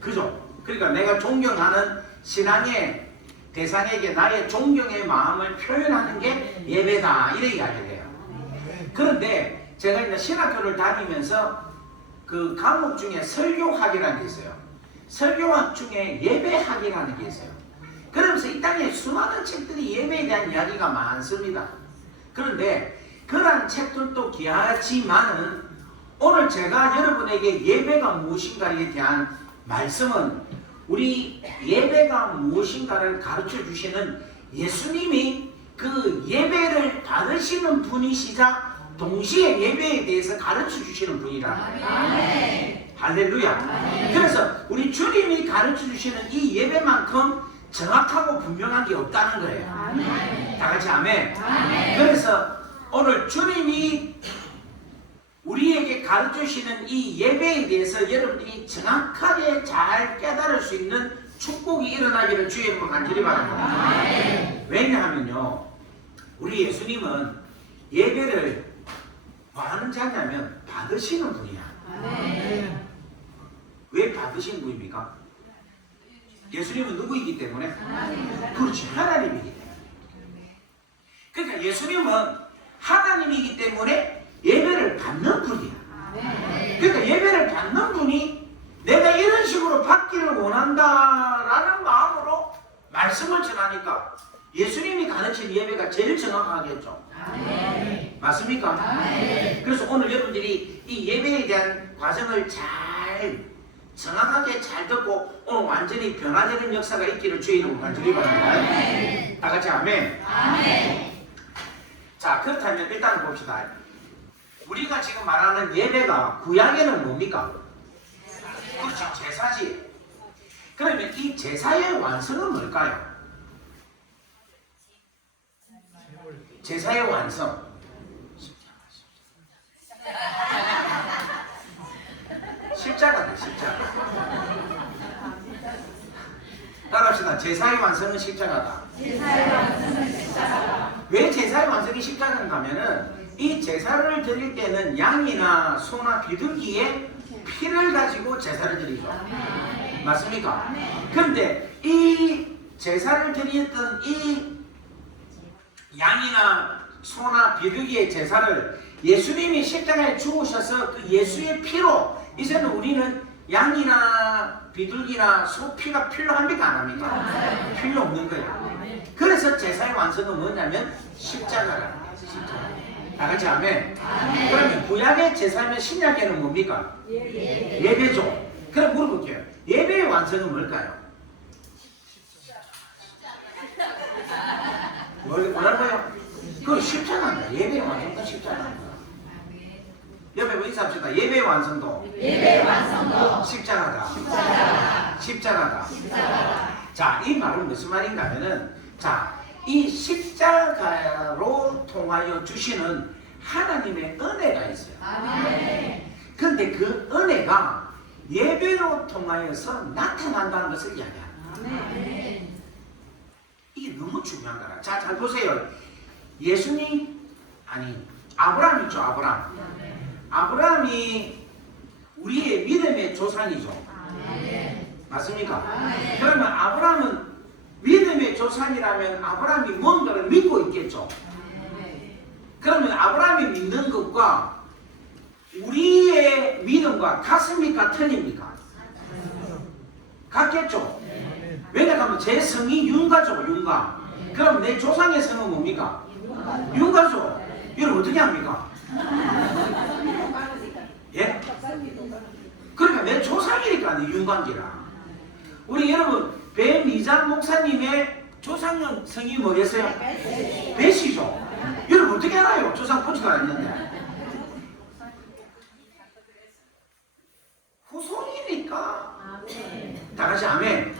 그죠? 그러니까 내가 존경하는 신앙의 대상에게 나의 존경의 마음을 표현하는 게 예배다, 이래 이야기를 해요. 그런데 제가 이제 신학교를 다니면서 그 과목 중에 설교학이라는 게 있어요. 설교학 중에 예배학이라는 게 있어요. 그러면서 이 땅에 수많은 책들이 예배에 대한 이야기가 많습니다. 그런데 그런 책들도 귀하지만은 오늘 제가 여러분에게 예배가 무엇인가에 대한 말씀은, 우리 예배가 무엇인가를 가르쳐 주시는 예수님이 그 예배를 받으시는 분이시자 동시에 예배에 대해서 가르쳐 주시는 분이라는 거예요. 할렐루야. 그래서 우리 주님이 가르쳐 주시는 이 예배만큼 정확하고 분명한 게 없다는 거예요. 다 같이 아멘. 그래서 오늘 주님이 우리에게 가르쳐 주시는 이 예배에 대해서 여러분들이 정확하게 잘 깨달을 수 있는 축복이 일어나기를 주의 이름으로 간절히 바랍니다. 왜냐하면요, 우리 예수님은 예배를 뭐 하는 자냐면 받으시는 분이야. 왜 받으시는 분입니까? 예수님은 누구이기 때문에? 그렇지, 하나님이기 때문에. 그러니까 예수님은 하나님이기 때문에 예배를 받는 분이야. 그러니까 예배를 받는 분이 내가 이런 식으로 받기를 원한다라는 마음으로 말씀을 전하니까 예수님이 가르친 예배가 제일 정확하겠죠. 맞습니까? 그래서 오늘 여러분들이 이 예배에 대한 과정을 잘 정확하게 잘 듣고 오늘 완전히 변화되는 역사가 있기를 주의 이름으로 간절히 바랍니다. 다 같이 아멘. 자, 그렇다면 일단 봅시다. 우리가 지금 말하는 예배가 구약에는 뭡니까? 그렇죠, 제사지. 그러면 이 제사의 완성은 뭘까요? 제사의 완성. 십자가다, 십자가. 따라합시다. 제사의 완성은 십자가다. 왜 제사의 완성이 십자가인가 하면은 이 제사를 드릴 때는 양이나 소나 비둘기의 피를 가지고 제사를 드리죠. 맞습니까? 그런데 이 제사를 드렸던 이 양이나 소나 비둘기의 제사를 예수님이 십자가에 죽으셔서 그 예수의 피로, 이제는 우리는 양이나 비둘기나 소 피가 필요합니까? 안 합니까? 필요 없는 거예요. 그래서 제사의 완성은 뭐냐면 십자가라는 거예요. 십자가. 다 같이 아멘. 그러면 구약의 제사면 신약에는 뭡니까? 예배죠. 그럼 물어볼게요. 예배의 완성은 뭘까요? 뭐라고요? 그건 십자가입니다. 예배의 완성도 십자가입니다. 옆에 뭐 인사합시다. 예배의 완성도 십자가다. 십자가다. 자, 이 말은 무슨 말인가 하면은, 자, 이 십자가로 통하여 주시는 하나님의 은혜가 있어요. 그런데 그 은혜가 예배로 통하여서 나타난다는 것을 이야기합니다. 이게 너무 중요한 거라. 자, 잘 보세요. 예수님, 아니, 아브라함 있죠, 아브라함. 아브라함이 우리의 믿음의 조상이죠. 맞습니까? 그러면 아브라함은 믿음의 조상이라면 아브라함이 뭔가를 믿고 있겠죠. 그러면 아브라함이 믿는 것과 우리의 믿음과 같습니까? 틀립니까? 같겠죠. 왜냐하면 제 성이 융가죠. 융가. 그럼 내 조상의 성은 뭡니까? 융가죠. 여러분 어떻게 합니까? 예? 그러니까 내 조상이니까 내 윤관계라. 우리 여러분 배미장 목사님의 조상 성이 뭐겠어요? 배시죠. 여러분 어떻게 알아요? 조상 포트가 있는데. 후손이니까. 다 같이 아멘.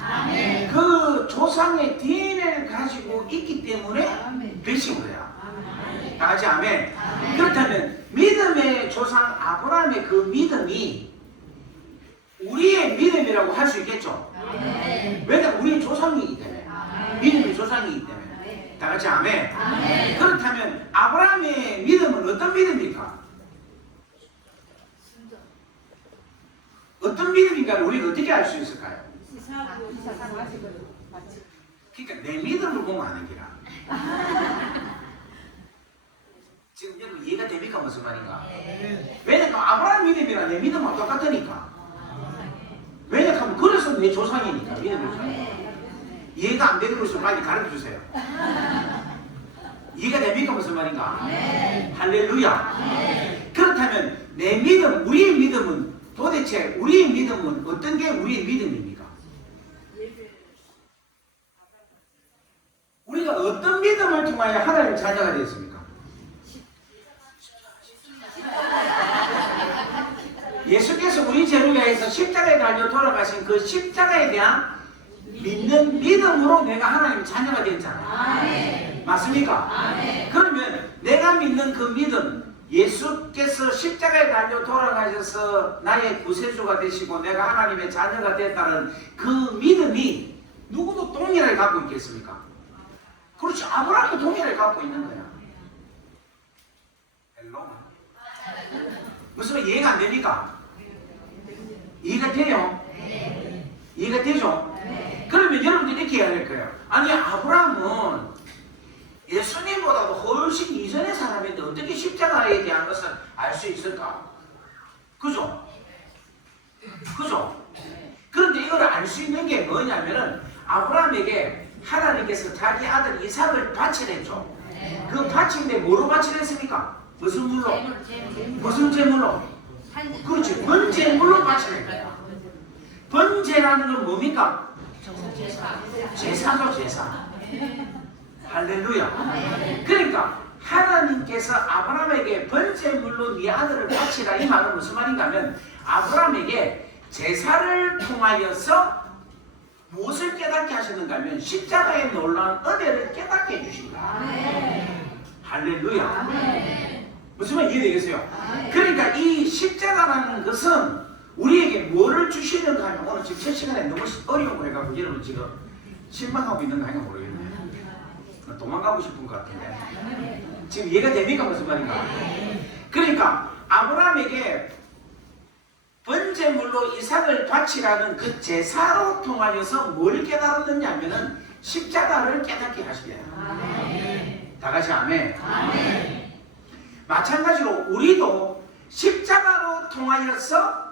그 조상의 DNA를 가지고 있기 때문에 배신 거야. 다 같이 아멘. 그렇다면 믿음의 조상 아브라함의 그 믿음이 우리의 믿음이라고 할 수 있겠죠. 왜냐하면 우리의 조상이기 때문에. 믿음의 조상이기 때문에. 다 같이 아멘. 그렇다면 아브라함의 믿음은 어떤 믿음입니까? 어떤 믿음인가를 우리가 어떻게 알 수 있을까요? 그러니까 내 믿음을 보면 아는 기라. 지금 여러분 이해가 됩니까? 무슨 말인가? 왜냐하면 아브라함 믿음이랑 내 믿음은 똑같으니까. 왜냐하면 그래서 내 조상이니까. 믿음의 조상. 이해가 안 되는 것을 빨리 가르쳐 주세요. 이해가 됩니까? 무슨 말인가? 할렐루야. 그렇다면 내 믿음, 우리의 믿음은 도대체 우리의 믿음은 어떤 게 우리의 믿음입니까? 우리가 어떤 믿음을 통하여 하나님의 자녀가 되었습니까? 예수께서 우리 죄를 위해서 십자가에 달려 돌아가신 그 십자가에 대한 믿는 믿음으로 내가 하나님의 자녀가 되었잖아요. 맞습니까? 그러면 내가 믿는 그 믿음, 예수께서 십자가에 달려 돌아가셔서 나의 구세주가 되시고 내가 하나님의 자녀가 됐다는 그 믿음이 누구도 동일하게 갖고 있겠습니까? 그렇지. 아브라함도 동일하게 갖고 있는 거야. 헬로. 무슨 말 이해가 안 됩니까? 이해가 돼요? 이해가 되죠? 그러면 여러분들이 이렇게 해야 될 거예요. 아니 아브라함은 예수님보다도 훨씬 이전의 사람인데 어떻게 십자가에 대한 것을 알 수 있을까? 그죠? 그죠? 그런데 이걸 알 수 있는 게 뭐냐면은 아브라함에게 하나님께서 자기 아들 이삭을 바치랬죠. 그 바친데 뭐로 바치랬습니까? 무슨 물로? 무슨 제물로? 그렇지. 번제물로 바치는 거야. 번제라는 건 뭡니까? 제사죠, 제사. 할렐루야. 그러니까 하나님께서 아브라함에게 번제물로 네 아들을 바치라 이 말은 무슨 말인가 하면 아브라함에게 제사를 통하여서 무엇을 깨닫게 하시는가 하면 십자가의 놀라운 은혜를 깨닫게 해주신다. 할렐루야. 무슨 말 이해되겠어요? 그러니까 이 십자가라는 것은 우리에게 뭐를 주시는가 하면 오늘 지금 첫 시간에 너무 어려운 거 해가지고 여러분 지금 실망하고 있는 거 아닌가 모르겠네요. 도망가고 싶은 것 같은데 지금 이해가 됩니까? 무슨 말인가? 그러니까 아브라함에게 번제물로 이삭을 바치라는 그 제사로 통하여서 뭘 깨달았느냐 하면은 십자가를 깨닫게 하시게요. 다 같이 아멘. 마찬가지로 우리도 십자가로 통하여서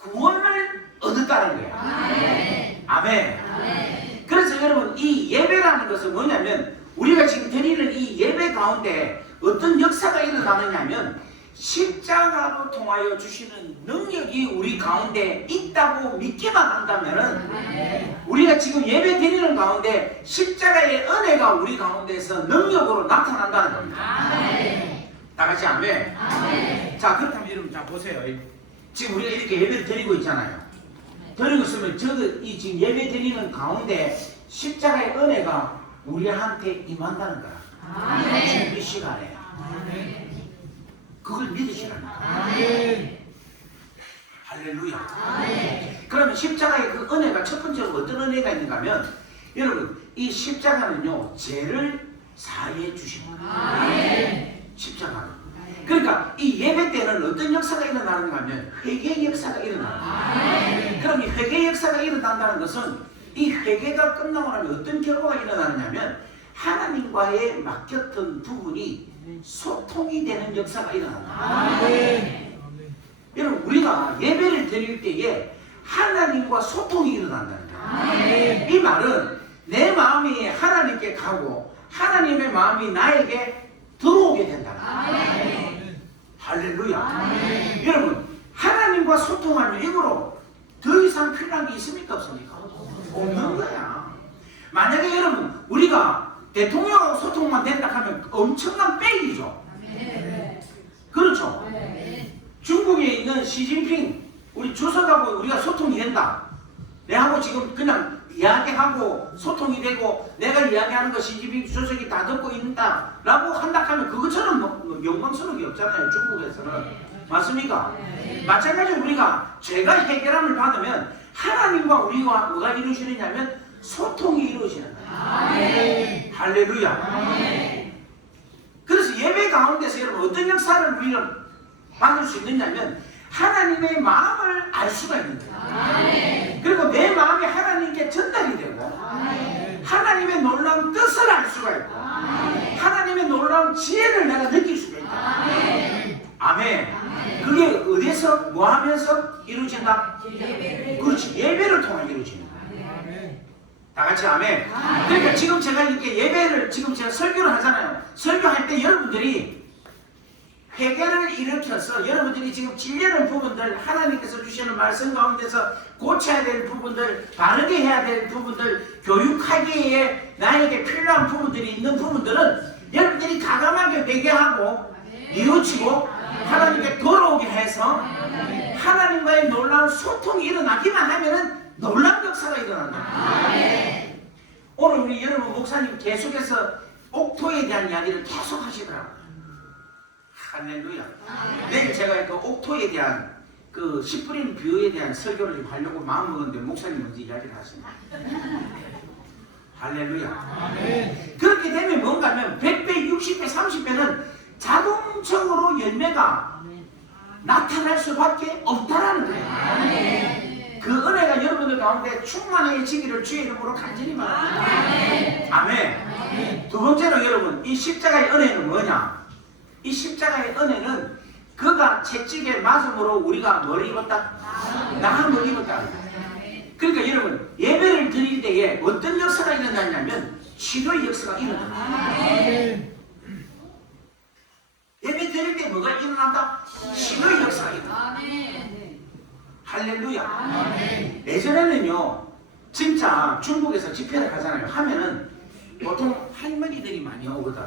구원을 얻었다는 거예요. 아멘. 그래서 여러분 이 예배라는 것은 뭐냐면 우리가 지금 드리는 이 예배 가운데 어떤 역사가 일어나느냐 하면 십자가로 통하여 주시는 능력이 우리 가운데 있다고 믿기만 한다면은 우리가 지금 예배 드리는 가운데 십자가의 은혜가 우리 가운데서 능력으로 나타난다는 겁니다. 다 같이 아멘. 자 그렇다면 여러분 자 보세요. 지금 우리가 이렇게 예배를 드리고 있잖아요. 드리고 있으면 저도 이 지금 예배 드리는 가운데 십자가의 은혜가 우리한테 임한다는 거야. 지금 이 시간에. 그걸 믿으시라니까. 할렐루야. 그러면 십자가의 그 은혜가 첫 번째로 어떤 은혜가 있는가 하면 여러분 이 십자가는요 죄를 사해 주십니다. 십자가는. 그러니까 이 예배 때는 어떤 역사가 일어나는가 하면 회개의 역사가 일어나요. 그럼 이 회개의 역사가 일어난다는 것은 이 회개가 끝나고 나면 어떤 결과가 일어나느냐면 하나님과의 막혔던 부분이 소통이 되는 역사가 일어난다. 여러분 우리가 예배를 드릴 때에 하나님과 소통이 일어난다는 거예요. 이 말은 내 마음이 하나님께 가고 하나님의 마음이 나에게 들어오게 된다는 거예요. 할렐루야. 여러분, 하나님과 소통하는 입으로 더 이상 필요한 게 있습니까? 없습니까? 없는 거야. 만약에 여러분, 우리가 대통령하고 소통만 된다 하면 엄청난 빽이죠. 그렇죠. 중국에 있는 시진핑, 우리 주석하고 우리가 소통이 된다. 내하고 지금 그냥 이야기하고 소통이 되고 내가 이야기하는 거 시진핑 주석이 다 듣고 있다라고 한다 하면 그것처럼 영광스러운 게 없잖아요. 중국에서는. 맞습니까? 마찬가지로 우리가 죄가 해결함을 받으면 하나님과 우리와 뭐가 이루어지느냐면 소통이 이루어지는 거예요. 할렐루야. 그래서 예배 가운데서 여러분 어떤 역사를 우리는 받을 수 있느냐면 하나님의 마음을 알 수가 있는 거예요. 그리고 내 마음이 하나님께 전달이 되고 하나님의 놀라운 뜻을 알 수가 있고 하나님의 놀라운 지혜를 내가 느낄 수가 있다. 아멘. 그게 어디서 뭐 하면서 이루어진다? 그렇지. 예배를 통해 이루어지는 거예요. 다 같이 아멘. 그러니까 지금 제가 이렇게 예배를 지금 제가 설교를 하잖아요. 설교할 때 여러분들이 회개를 일으켜서 여러분들이 지금 질리는 부분들, 하나님께서 주시는 말씀 가운데서 고쳐야 될 부분들, 바르게 해야 될 부분들, 교육하기에 나에게 필요한 부분들이 있는 부분들은 여러분들이 가감하게 회개하고 뉘우치고 하나님께 돌아오게 해서 하나님과의 놀라운 소통이 일어나기만 하면은 놀라운 역사가 일어난다. 오늘 우리 여러분 목사님 계속해서 옥토에 대한 이야기를 계속 하시더라고요. 할렐루야. 내일 제가 그 옥토에 대한 그 씨 뿌리는 비유에 대한 설교를 좀 하려고 마음먹었는데 목사님 먼저 이야기를 하십니다. 할렐루야. 그렇게 되면 뭔가 하면 100배, 60배, 30배는 자동적으로 열매가 나타날 수밖에 없다라는 거예요. 그 은혜가 여러분들 가운데 충만해지기를 주의 이름으로 간절히 바랍니다. 아멘. 두 번째로 여러분, 이 십자가의 은혜는 뭐냐? 이 십자가의 은혜는 그가 채찍에 맞음으로 우리가 뭘 입었다? 나음을 입었다. 그러니까 여러분, 예배를 드릴 때에 어떤 역사가 일어나냐면 치료의 역사가 일어납니다. 예배 드릴 때 뭐가 일어난다? 치료의 역사가 일어난다. 할렐루야. 예전에는요, 진짜 중국에서 집회를 가잖아요. 하면은 보통 할머니들이 많이 오거든.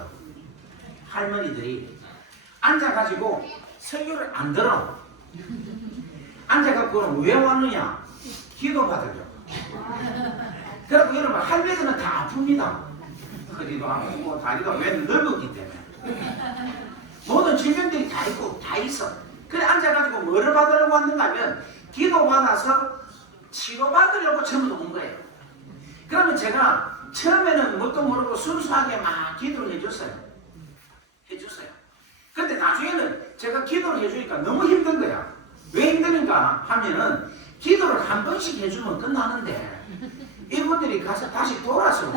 할머니들이 앉아가지고 설교를 안 들어. 앉아가지고 왜 왔느냐? 기도 받으려고. 그래서 여러분 할매들은 다 아픕니다. 허리도 아프고 다리가 왜 넓었기 때문에. 모든 질병들이 다 있고 다 있어. 그래 앉아가지고 뭐를 받으려고 왔는가 하면 기도 받아서 치료받으려고 전부 온 거예요. 그러면 제가 처음에는 뭣도 모르고 순수하게 막 기도를 해줬어요. 근데 나중에는 제가 기도를 해주니까 너무 힘든 거야. 왜 힘드는가 하면은 기도를 한 번씩 해주면 끝나는데 이분들이 가서 다시 돌아서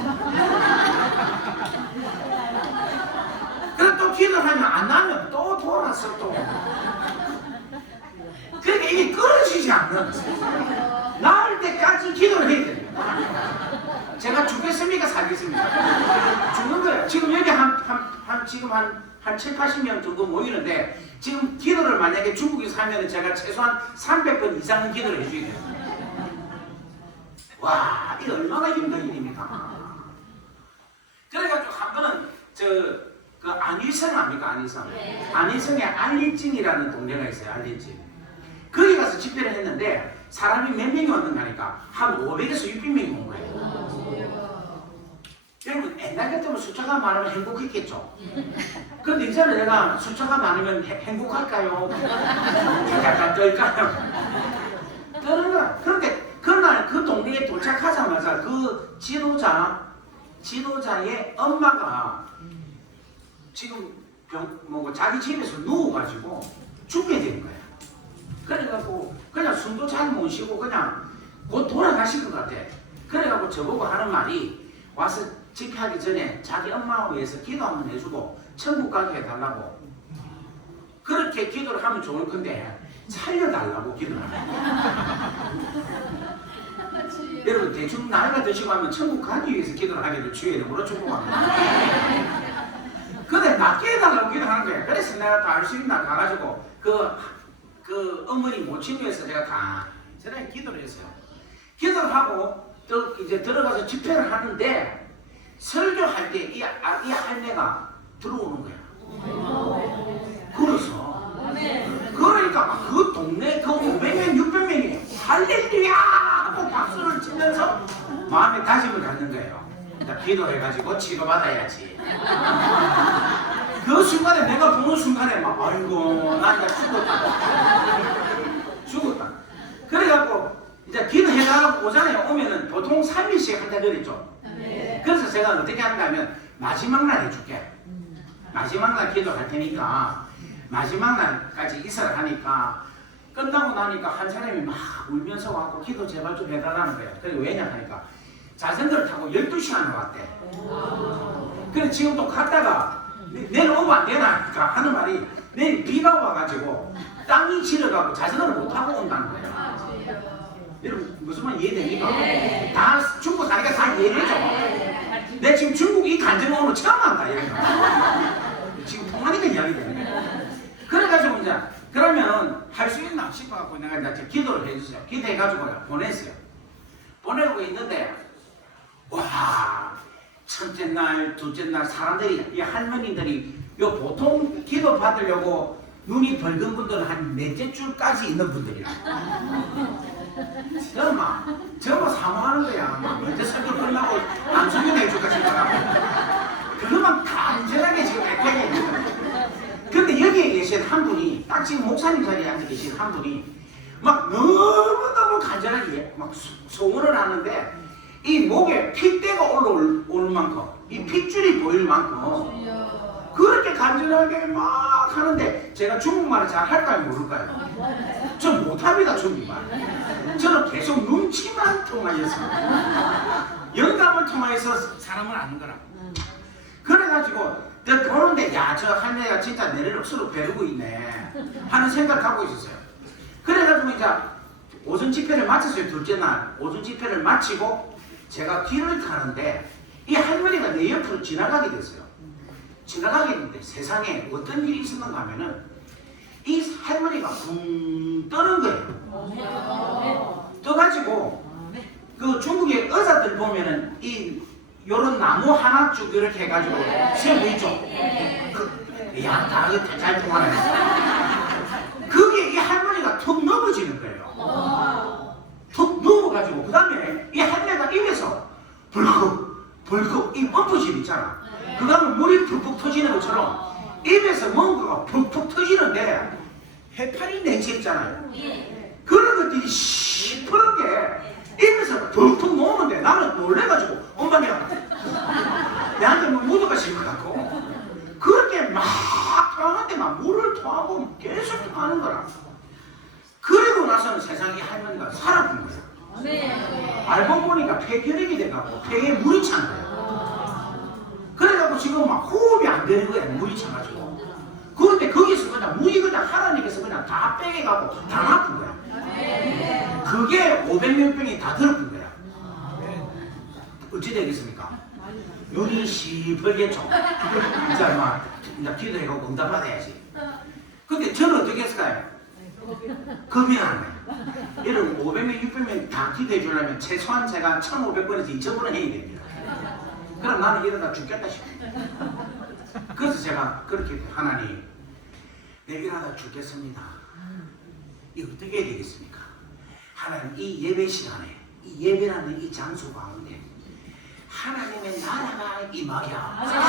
그래 또 기도를 하면 안 나면 또 돌아서 또 그러니까 이게 끊어지지 않는 나을 때까지 기도를 해야 됩니다. 제가 죽겠습니까? 살겠습니까? 죽는 거예요. 지금 여기 지금 한 7, 80명 정도 모이는데 지금 기도를 만약에 중국에서 하면 제가 최소한 300번 이상은 기도를 해줘야 돼요. 와, 이게 얼마나 힘든 일입니까? 그래가지고 한 번은 그 안희성 압니까? 안희성. 안희성에 안리증이라는 동네가 있어요. 안리증. 거기 가서 집회를 했는데 사람이 몇 명이 왔는가 하니까 한 500에서 600명이 온 거예요. 여러분 옛날 같으면 숫자가 많으면 행복했겠죠. 그런데 이제는 내가 숫자가 많으면 행복할까요? 약간 떨까요? 그런 거야. 그런데 그날 그 동네에 도착하자마자 그 지도자의 엄마가 지금 자기 집에서 누워가지고 죽게 된 거야. 그래갖고 그냥 숨도 잘 못 쉬고 그냥 곧 돌아가실 것 같아. 그래갖고 저보고 하는 말이 와서 집회하기 전에 자기 엄마를 위해서 기도 한번 해주고 천국 가게 해달라고. 그렇게 기도를 하면 좋을 건데 살려달라고 기도를 하는 여러분 대충 나이가 드시고 하면 천국 가기 위해서 기도를 하기를 주의 이름으로 축복합니다. 근데 낫게 해달라고 기도하는 거야. 그래서 내가 다 할 수 있나 가가지고 그 어머니 모친 위해서 제가 간절하게 기도를 했어요. 기도를 하고 또 이제 들어가서 집회를 하는데 설교할 때 이 할매가 들어오는 거야. 그래서 그러니까 막 그 동네 그 500명 600명이 할렐루야 하고 박수를 치면서 마음에 다짐을 갖는 거예요. 기도해가지고 치료받아야지. 그 순간에 내가 보는 순간에 막 아이고 나 이제 죽었다. 그래갖고 이제 기도해가지고 오잖아요. 오면은 보통 3일씩 한다 그랬죠. 그래서 제가 어떻게 하냐면 마지막 날 해줄게. 마지막 날 기도할 테니까 마지막 날까지 있어라 하니까 끝나고 나니까 한 사람이 막 울면서 와서 기도 제발 좀 해달라는 거예요. 그래 왜냐 하니까 자전거를 타고 12시간을 왔대. 그래서 지금 또 갔다가 내일 오면 안 되나 하는 말이 내일 비가 와가지고 땅이 질어가고 자전거를 못 타고 온다는 거예요. 여러분 무슨 말 이해됩니까? 네. 다 중국 가니까 다 이해되죠? 내 지금 중국 이 간증 오늘 처음 한다 이런 거. 지금 통하니까 이야기 되는 거예요. 그래가지고 이제 그러면 할 수 있나 싶어갖고 내가 이제 기도를 해주세요. 기도해가지고요 보냈어요. 보내고 있는데 와 첫째 날 둘째 날 사람들이 이 할머니들이 요 보통 기도 받으려고 눈이 벌건 분들은 한 넷째 줄까지 있는 분들이라. 저막 사모하는 거야. 막 언제 설교 끝나고 안 설교해줄까 싶어가지고 그것만 간절하게 지금 애타게 있는 거야. 근데 여기에 계신 한 분이 딱 지금 목사님 자리에 앉아 계신 한 분이 막 너무너무 간절하게 막 소원을 하는데 이 목에 핏대가 올라올 만큼 이 핏줄이 보일 만큼 그렇게 간절하게 막 하는데 제가 중국말을 잘 할까요 모를까요? 전 못합니다 중국말. 저는 계속 눈치만 통하였습니다. 영감을 통하여서 사람을 아는 거라. 그래가지고 보는데 야 저 할머니가 진짜 내를 억수로 벼르고 있네 하는 생각을 하고 있었어요. 그래가지고 이제 오전 집회를 마쳤어요. 둘째 날 오전 집회를 마치고 제가 뒤를 타는데 이 할머니가 내 옆으로 지나가게 됐어요. 지나가게 됐는데 세상에 어떤 일이 있었는가 하면은 이 할머니가 붕 떠는 거예요. 떠가지고 그 중국의 의사들 보면은 이 요런 나무 하나 쭉 이렇게 해가지고 세고 있죠. 야, 다 잘 통하네. 그게 이 할머니가 툭 넘어지는 거예요. 툭 넘어가지고 그 다음에 이 할머니가 입에서 벌컥 이 펌프질 있잖아. 그 다음에 물이 푹푹 터지는 것처럼 입에서 뭔가가 푹푹 터지는데 해파리 냄새 있잖아요. 그런 것들이 시퍼런 게 입에서 푹푹 녹는데 나는 놀래가지고 엄마가 내한테 뭐 묻어가 싶어 갖고 그렇게 막 토하는데 막 물을 토하고 계속 토하는 거라. 그리고 나서는 세상에 할머니가 살아본 거야. 알고 보니까 폐결핵이 돼갖고 폐에 물이 찬 거야. 그래갖고 지금 막 호흡이 안 되는 거야. 물이 차가지고. 그런데 거기서 그냥 물이 그냥 하나님께서 그냥 다 빼게가고 다 아픈 거야. 그게 500명 병이 다 들어쁜 거야. 어찌 되겠습니까? 눈이 시뻘겠죠. 이제 막 이제 기도해가고 응답받아야지. 근데 저는 어떻게 했을까요? 겁이 안 나요. 여러분 500명 600명 다 기도해 주려면 최소한 제가 1500번에서 2000번은 해야 됩니다. 그럼 나는 이러다 죽겠다 싶어요. 그래서 제가 그렇게 하나님 내가 이러다 죽겠습니다. 이거 어떻게 해야 되겠습니까? 하나님 이 예배 시간에 이 예배라는 이 장소 가운데 하나님의 나라가 임하게 하옵소서.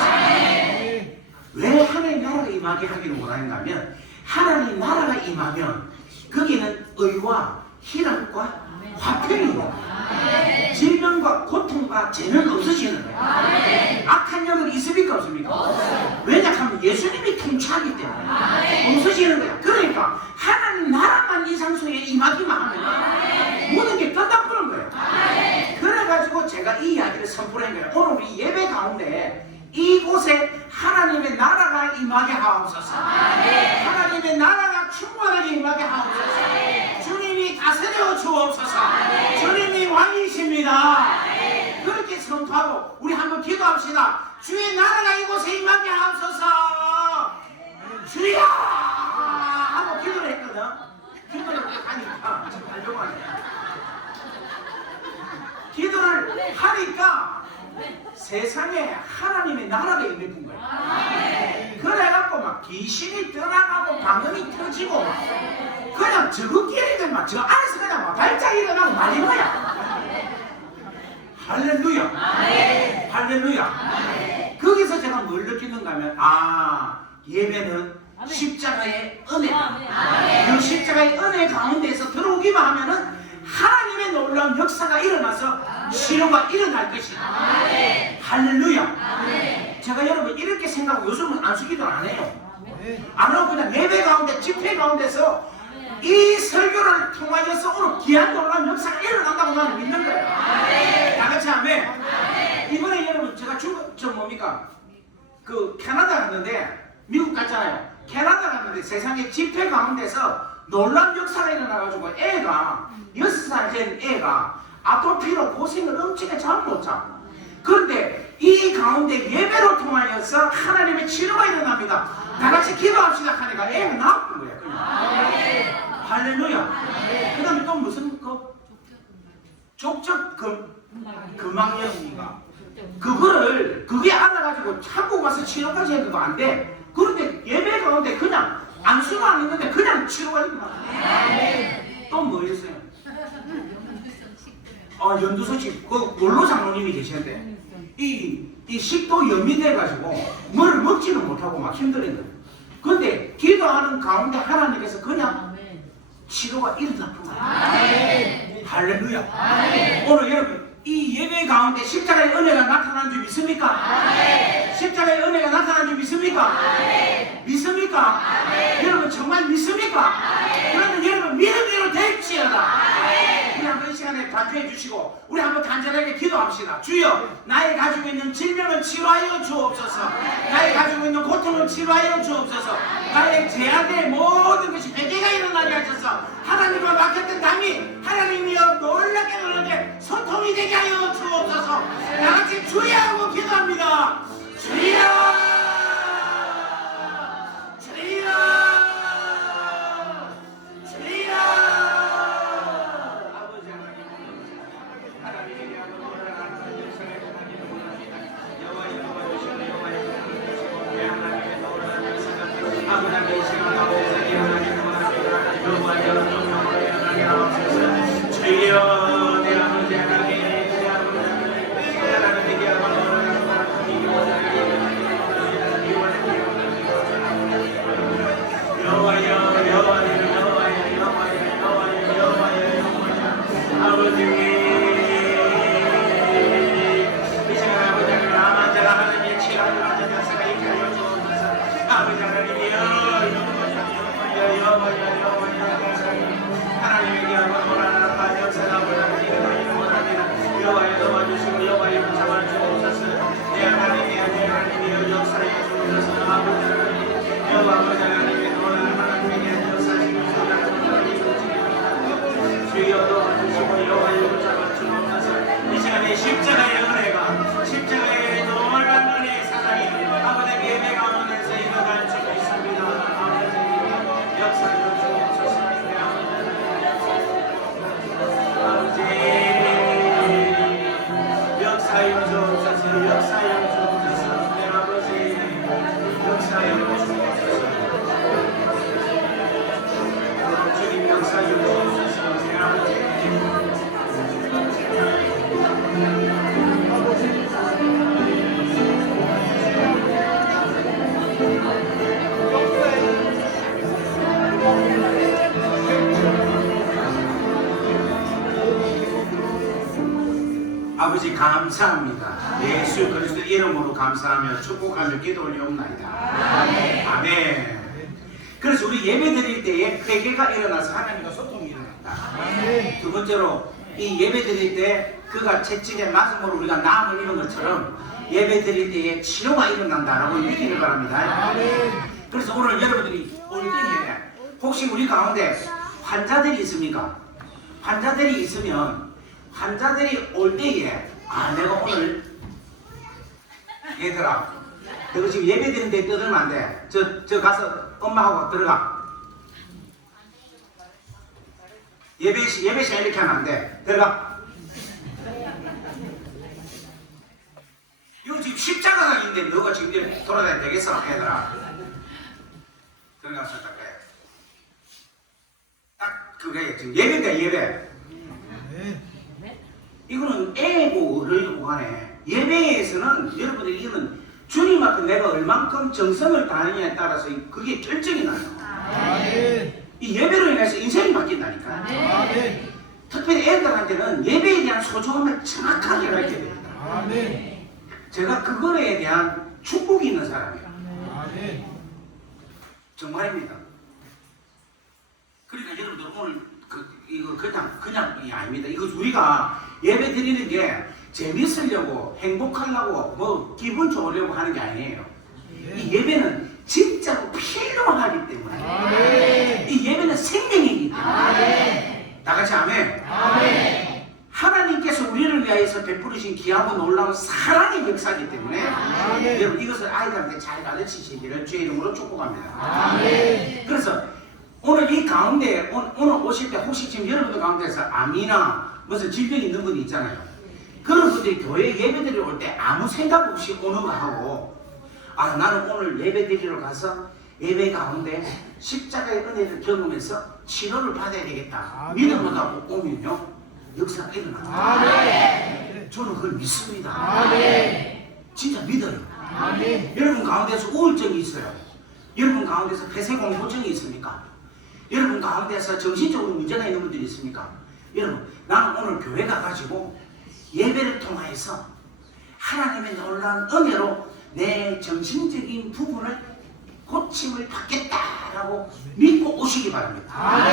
왜 하나님의 나라가 임하게 하기를 원하는가 하면 하나님 나라가 임하면 거기는 의와 희락과 화평이 있는 거예요. 질병과 고통과 죄는 없어지는 거예요. 악한 영은 있습니까 없습니까? 왜냐하면 예수님이 통치하기 때문에 없어지는 거예요. 그러니까 하나님 나라만 이 장소에 임하기만 하면 모든 게 끝나버린 거예요. 그래가지고 제가 이 이야기를 선포한 거예요. 오늘 우리 예배 가운데 이곳에 하나님의 나라가 임하게 하옵소서. 하나님의 나라가 충만하게 임하게 하옵소서. 주님이 다스려 주옵소서. 주님이 왕이십니다. 그렇게 선포하고 우리 한번 기도합시다. 주의 나라가 이곳에 임하게 하옵소서. 주여 하고 기도를 했거든. 기도를 하니까 지금 하려고 하네. 기도를 하니까 세상에 하나님의 나라가 임했던 거야. 그래갖고 막 귀신이 떠나가고 방언이 터지고 막 그냥 저것끼리들 막 저 안에서 그냥 막 발작이 일어나고 말린 거야. 할렐루야. 할렐루야. 거기서 제가 뭘 느끼는가 하면 예배는 십자가의 은혜다. 그 십자가의 은혜 가운데서 들어오기만 하면은 하나님의 놀라운 역사가 일어나서 치료가 일어날 것이다. 할렐루야. 제가 여러분 이렇게 생각하고 요즘은 안수기도를 안 해요. 안 하고 그냥 예배 가운데 집회 가운데서 이 설교를 통하여서 오늘 귀한 놀라운 역사가 일어난다고 나는 믿는 거예요. 다같이 아멘. 이번에 여러분 제가 뭡니까 그 캐나다 갔는데 미국 갔잖아요. 캐나다 갔는데 세상에 집회 가운데서 놀라운 역사가 일어나가지고 애가 6살 된 애가 아토피로 고생을 엄청나게 잠 못 자. 그런데 이 가운데 예배로 통하여서 하나님의 치료가 일어납니다. 다같이 기도합시다 하니까 애가 나쁜 거예요. 그냥. 할렐루야. 그 다음에 또 무슨 족적 금망령인가 그게 알아가지고 한국 와서 치료까지 해도 안 돼. 그런데 예배 가운데 그냥 안수가 안 있는데 그냥 치료가 일어나. 또 뭐였어요? 연두소식 그 원로 장로님이 계시는데 이 식도 염이 돼가지고 뭐를 먹지는 못하고 막 힘들었는데 근데 기도하는 가운데 하나님께서 그냥 치료가 일어났구나. 할렐루야. 오늘 여러분 이 예배 가운데 십자가의 은혜가 나타난 줄 믿습니까? 십자가의 은혜가 나타난 줄 믿습니까? 믿습니까? 여러분 정말 믿습니까? 그러면 여러분 믿음대로 될지어다. 우리 한번 이 시간에 단주해 주시고 우리 한번 간절하게 기도합시다. 주여 나의 가지고 있는 질병을 치료하여 주옵소서. 나의 가지고 있는 고통을 치료하여 주옵소서. 나의 제약의 모든 것이 회개가 일어나게 하셔서 하나님과 맡겼던 담이 하나님이여 놀랍게 소통이 되게 하여 주옵소서. 다같이 주여 하고 기도합니다. 주여 십자가의 은혜가 십자가의 놀라운 은혜의 사랑이 아버지 예배 가운데서 일어날 줄 믿습니다. 아버지 역사를 주옵소서. 아버지 역사여 주옵소서. 역사여 주옵소서. 내 아버지 역사여 주옵소서. 주님 역사여 주옵소서. 내 아버지 아버지 감사합니다. 예수 그리스도 이름으로 감사하며 축복하며 기도 올리옵나이다. 아멘. 그래서 우리 예배 드릴 때에 회개가 일어나서 하나님과 소통이 일어난다. 두 번째로 이 예배 드릴 때 그가 채찍에 맞음으로 우리가 나음을 입은 것처럼 예배 드릴 때에 치료가 일어난다라고 믿기를 바랍니다. 그래서 오늘 여러분들이 올 때에 혹시 우리 가운데 환자들이 있습니까? 환자들이 있으면 환자들이 올 때에 내가 오늘 얘들아, 너 지금 예배 드리는데 떠들면 안 돼. 저 가서 엄마하고 들어가. 예배 시간 이렇게 하면 안 돼. 들어가. 이거 지금 십자가가 있는데 너가 지금 이렇게 돌아다녀야 되겠어, 얘들아. 들어가서 딱 해. 딱 그게 지금 예배인데 예배. 이거는 애고 어른이고 간에 예배에서는 여러분들 이거는 주님 앞에 내가 얼만큼 정성을 다하느냐에 따라서 그게 결정이 나요. 이 예배로 인해서 인생이 바뀐다니까. 특별히 애들한테는 예배에 대한 소중함을 정확하게 가르쳐야 됩니다. 제가 그거에 대한 축복이 있는 사람이에요. 정말입니다. 그러니까 여러분들 오늘 이거 그냥 이 아닙니다. 이거 우리가 예배 드리는 게 재밌으려고 행복하려고 뭐 기분 좋으려고 하는 게 아니에요. 이 예배는 진짜로 필요하기 때문에 이 예배는 생명이기 때문에 다 같이 아멘. 하나님께서 우리를 위하여서 베푸르신 귀하고 놀라운 사랑의 역사이기 때문에 여러분 이것을 아이들한테 잘 가르치시기를 주의 이름으로 축복합니다. 그래서 오늘 이 가운데 오늘 오실 때 혹시 지금 여러분들 가운데서 암이나 무슨 질병이 있는 분이 있잖아요. 그런 분들이 교회 예배 드리러 올 때 아무 생각 없이 오는 거 하고 나는 오늘 예배 드리러 가서 예배 가운데 십자가의 은혜를 경험해서 치료를 받아야 되겠다. 믿음을 갖고 오면요 역사가 일어납니다. 저는 그걸 믿습니다. 진짜 믿어요. 여러분 가운데서 우울증이 있어요. 여러분 가운데서 폐쇄공포증이 있습니까? 여러분 가운데서 정신적으로 문제가 있는 분들이 있습니까? 여러분 나는 오늘 교회 가가지고 예배를 통하여서 하나님의 놀라운 은혜로 내 정신적인 부분을 고침을 받겠다라고 믿고 오시기 바랍니다.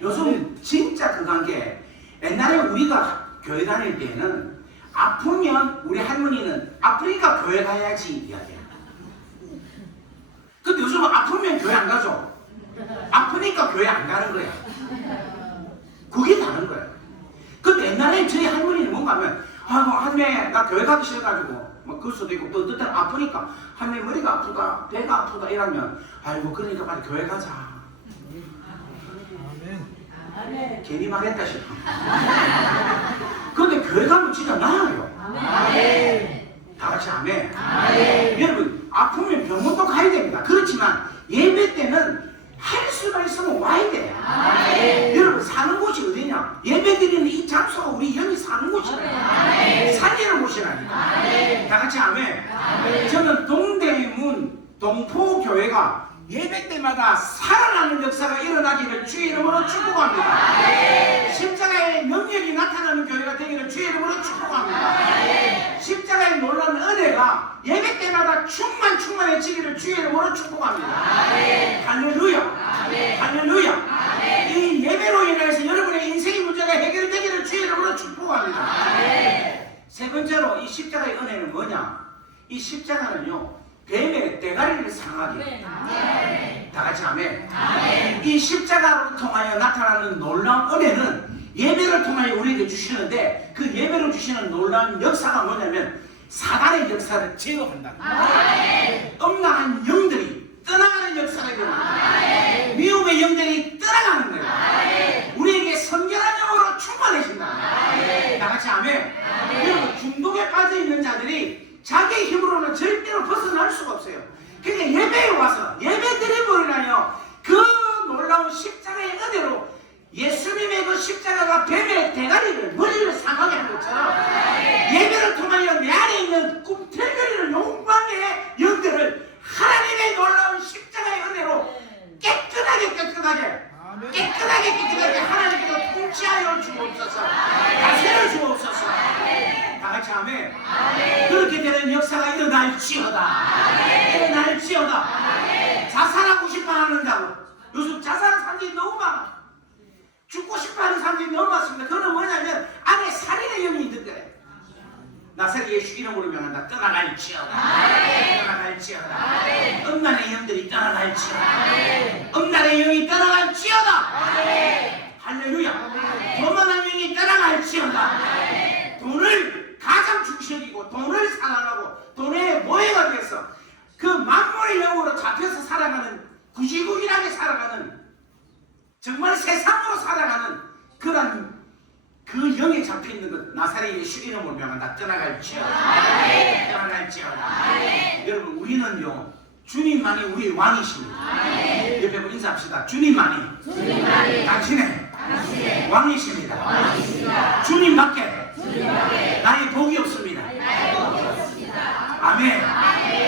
요즘 진짜 그간 게 옛날에 우리가 교회 다닐 때는 아프면 우리 할머니는 아프니까 교회 가야지 이야기해요. 근데 요즘은 아프면 교회 안 가죠. 아프니까 교회 안 가는 거야. 그게 다른 거야. 근데 옛날에 저희 할머니는 뭔가 하면 할머니 나 교회 가기 싫어가지고 뭐 그럴 수도 있고 또 어떤 때는 아프니까 할머니 머리가 아프다 배가 아프다 이러면 아이고 그러니까 빨리 교회 가자. 괜히 말했다 싶어. 근데 교회 가면 진짜 나아요. 다 같이 아멘. 여러분 아프면 병원도 가야 됩니다. 그렇지만 예배 때는 할 수가 있으면 와야 돼. 여러분 사는 곳이 어디냐? 예배 드리는 이 장소가 우리 영이 사는 곳이에요. 살리는 곳이라니까. 다 같이 아멘. 저는 동대문 동포교회가 예배 때마다 살아나는 역사가 일어나기를 주의 이름으로 축복합니다. 십자가의 능력이 나타나는 교회가 되기를 주의 이름으로 축복합니다. 십자가의 놀라운 은혜가 예배 때마다 충만해지기를 주의 이름으로 축복합니다. 할렐루야. 할렐루야. 이 예배로 인해서 여러분의 인생의 문제가 해결되기를 주의 이름으로 축복합니다. 세 번째로 이 십자가의 은혜는 뭐냐? 이 십자가는요 뱀의 대가리를 상하게. 다 같이 아멘. 이 십자가로 통하여 나타나는 놀라운 은혜는 예배를 통하여 우리에게 주시는데 그 예배로 주시는 놀라운 역사가 뭐냐면 사단의 역사를 제어한다. 음란한 영들이 떠나가는 역사가 일어납니다. 미움의 영들이 떠나가는 거예요. 우리에게 성결한 영으로 충만해진다. 다 같이 아멘. 여러분 중독에 빠져있는 자들이 자기 힘으로는 절대로 벗어날 수가 없어요. 그러니까 예배에 와서 예배 드리버리나요 그 놀라운 십자가의 은혜로 예수님의 그 십자가가 뱀의 대가리를 머리를 상하게 한 것처럼 예배를 통하여 내 안에 있는 꿈틀거리는 욕망의 영들을 하나님의 놀라운 십자가의 은혜로 깨끗하게 하나님께서 통치하여 주옵소서. 다스려 주옵소서. 다 같이 아멘. 그렇게 되는 역사가 일어날지어다. 자살하고 싶어하는 자고 요즘 자살하는 사람들이 너무 많아. 죽고 싶어하는 사람들이 너무 많습니다. 그거는 뭐냐면 안에 살인의 영이 있는 거예요. 나사렛 예수 이름으로 명한다. 떠나갈지어다. 음란의 영들이 떠나갈지어다. 음란의 영이 떠나갈지어다. 할렐루야. 교만한 영이 떠나갈지어다. 돈을 가져 주적이고 돈을 사랑하고 돈에 노예가 돼서 그 만물의 영으로 잡혀서 살아가는 구지구질하게 살아가는 정말 세상으로 살아가는 그런 그 영에 잡혀있는 것 나사렛 예수 이름으로 명한다. 떠나갈지어다. 떠나갈지어다. 여러분 우리는요 주님만이 우리의 왕이십니다. 옆에 분 인사합시다. 주님만이 당신의 왕이십니다. 주님밖에 나의 복이 없습니다. 아멘.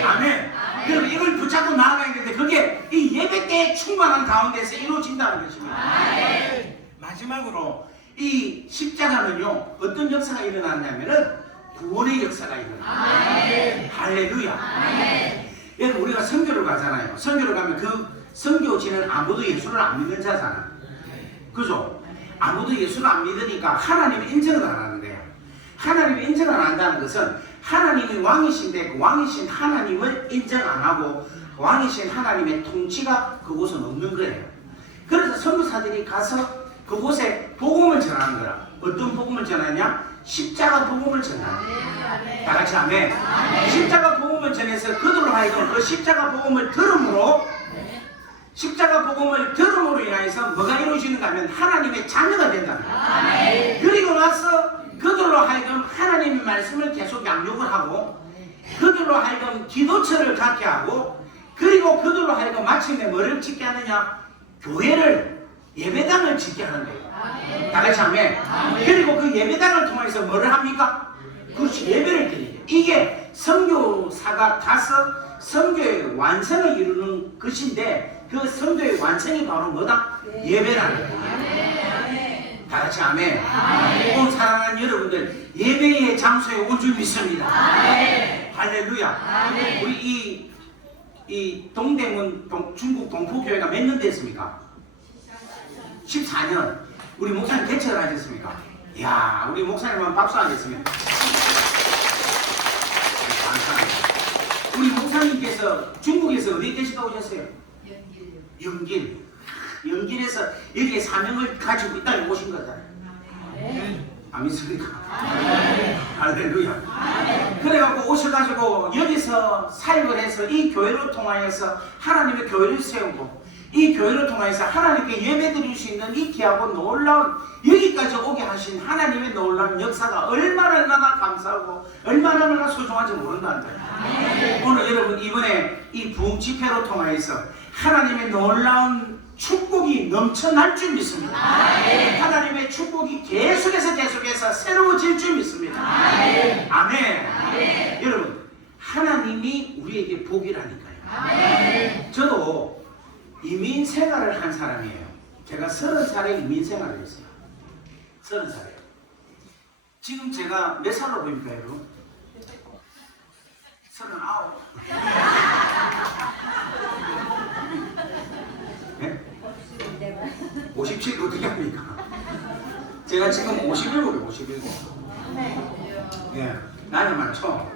아멘. 여러분 이걸 붙잡고 나아가야 되는데 그게 이 예배 때의 충만한 가운데서 이루어진다는 것입니다. 마지막으로 이 십자가는요 어떤 역사가 일어났냐면은 구원의 역사가 일어납니다. 할렐루야. 여러분 우리가 선교를 가잖아요. 선교를 가면 그 선교지는 아무도 예수를 안 믿는 자잖아요. 그죠? 아무도 예수를 안 믿으니까 하나님이 인정을 안 하는데요. 하나님이 인정을 안 한다는 것은 하나님이 왕이신데 그 왕이신 하나님을 인정 안 하고 왕이신 하나님의 통치가 그곳은 없는 거예요. 그래서 선교사들이 가서 그곳에 복음을 전하는 거라. 어떤 복음을 전하냐? 십자가 복음을 전하는. 다 같이 아멘. 십자가 복음을 전해서 그들로 하여금 그 십자가 복음을 들음으로 십자가 복음을 들음으로 인하여서 뭐가 이루어지는가 하면 하나님의 자녀가 된다는 거예요. 그리고 나서 그들로 하여금 하나님의 말씀을 계속 양육을 하고 그들로 하여금 기도처를 갖게 하고 그리고 그들로 하여금 마침내 뭐를 짓게 하느냐? 교회를 예배당을 짓게 하는 거예요. 다 같이 아멘. 그리고 그 예배당을 통해서 뭐를 합니까? 그렇지 예배를 드리는 거예요. 이게 선교사가 가서 선교의 완성을 이루는 것인데 그 선교의 완성이 바로 뭐다? 예배라는 거예요. 다 같이 아멘. 오늘 사랑하는 여러분들 예배의 장소에 온 줄 믿습니다. 할렐루야. 우리 이 동대문 중국 동포교회가 몇 년 됐습니까? 14년. 우리 목사님 개척을 하셨습니까? 이야 우리 목사님은 박수 하겠습니다. 감사합니다. 우리 목사님께서 중국에서 어디 계시다 오셨어요? 영길에서 여기에 사명을 가지고 있다고 오신 거잖아요. 안 믿습니까? 할렐루야. 그래갖고 오셔가지고 여기서 사역을 해서 이 교회를 통하여서 하나님의 교회를 세우고 이 교회를 통해서 하나님께 예배드릴 수 있는 이 귀하고 놀라운 여기까지 오게 하신 하나님의 놀라운 역사가 얼마나 감사하고 얼마나 소중한지 모른다는 거예요. 오늘 여러분 이번에 이 부흥 집회로 통해서 하나님의 놀라운 축복이 넘쳐날 줄 믿습니다. 하나님의 축복이 계속해서 새로워질 줄 믿습니다. 아멘. 여러분 하나님이 우리에게 복이라니까요. 저도 이민 생활을 한 사람이에요. 제가 30살에 이민 생활을 했어요. 30살에요. 지금 제가 몇 살로 보입니까 여러분? 39. 네? 57 어떻게 합니까? 제가 지금 51이에요. 51. 예, 나이 많죠?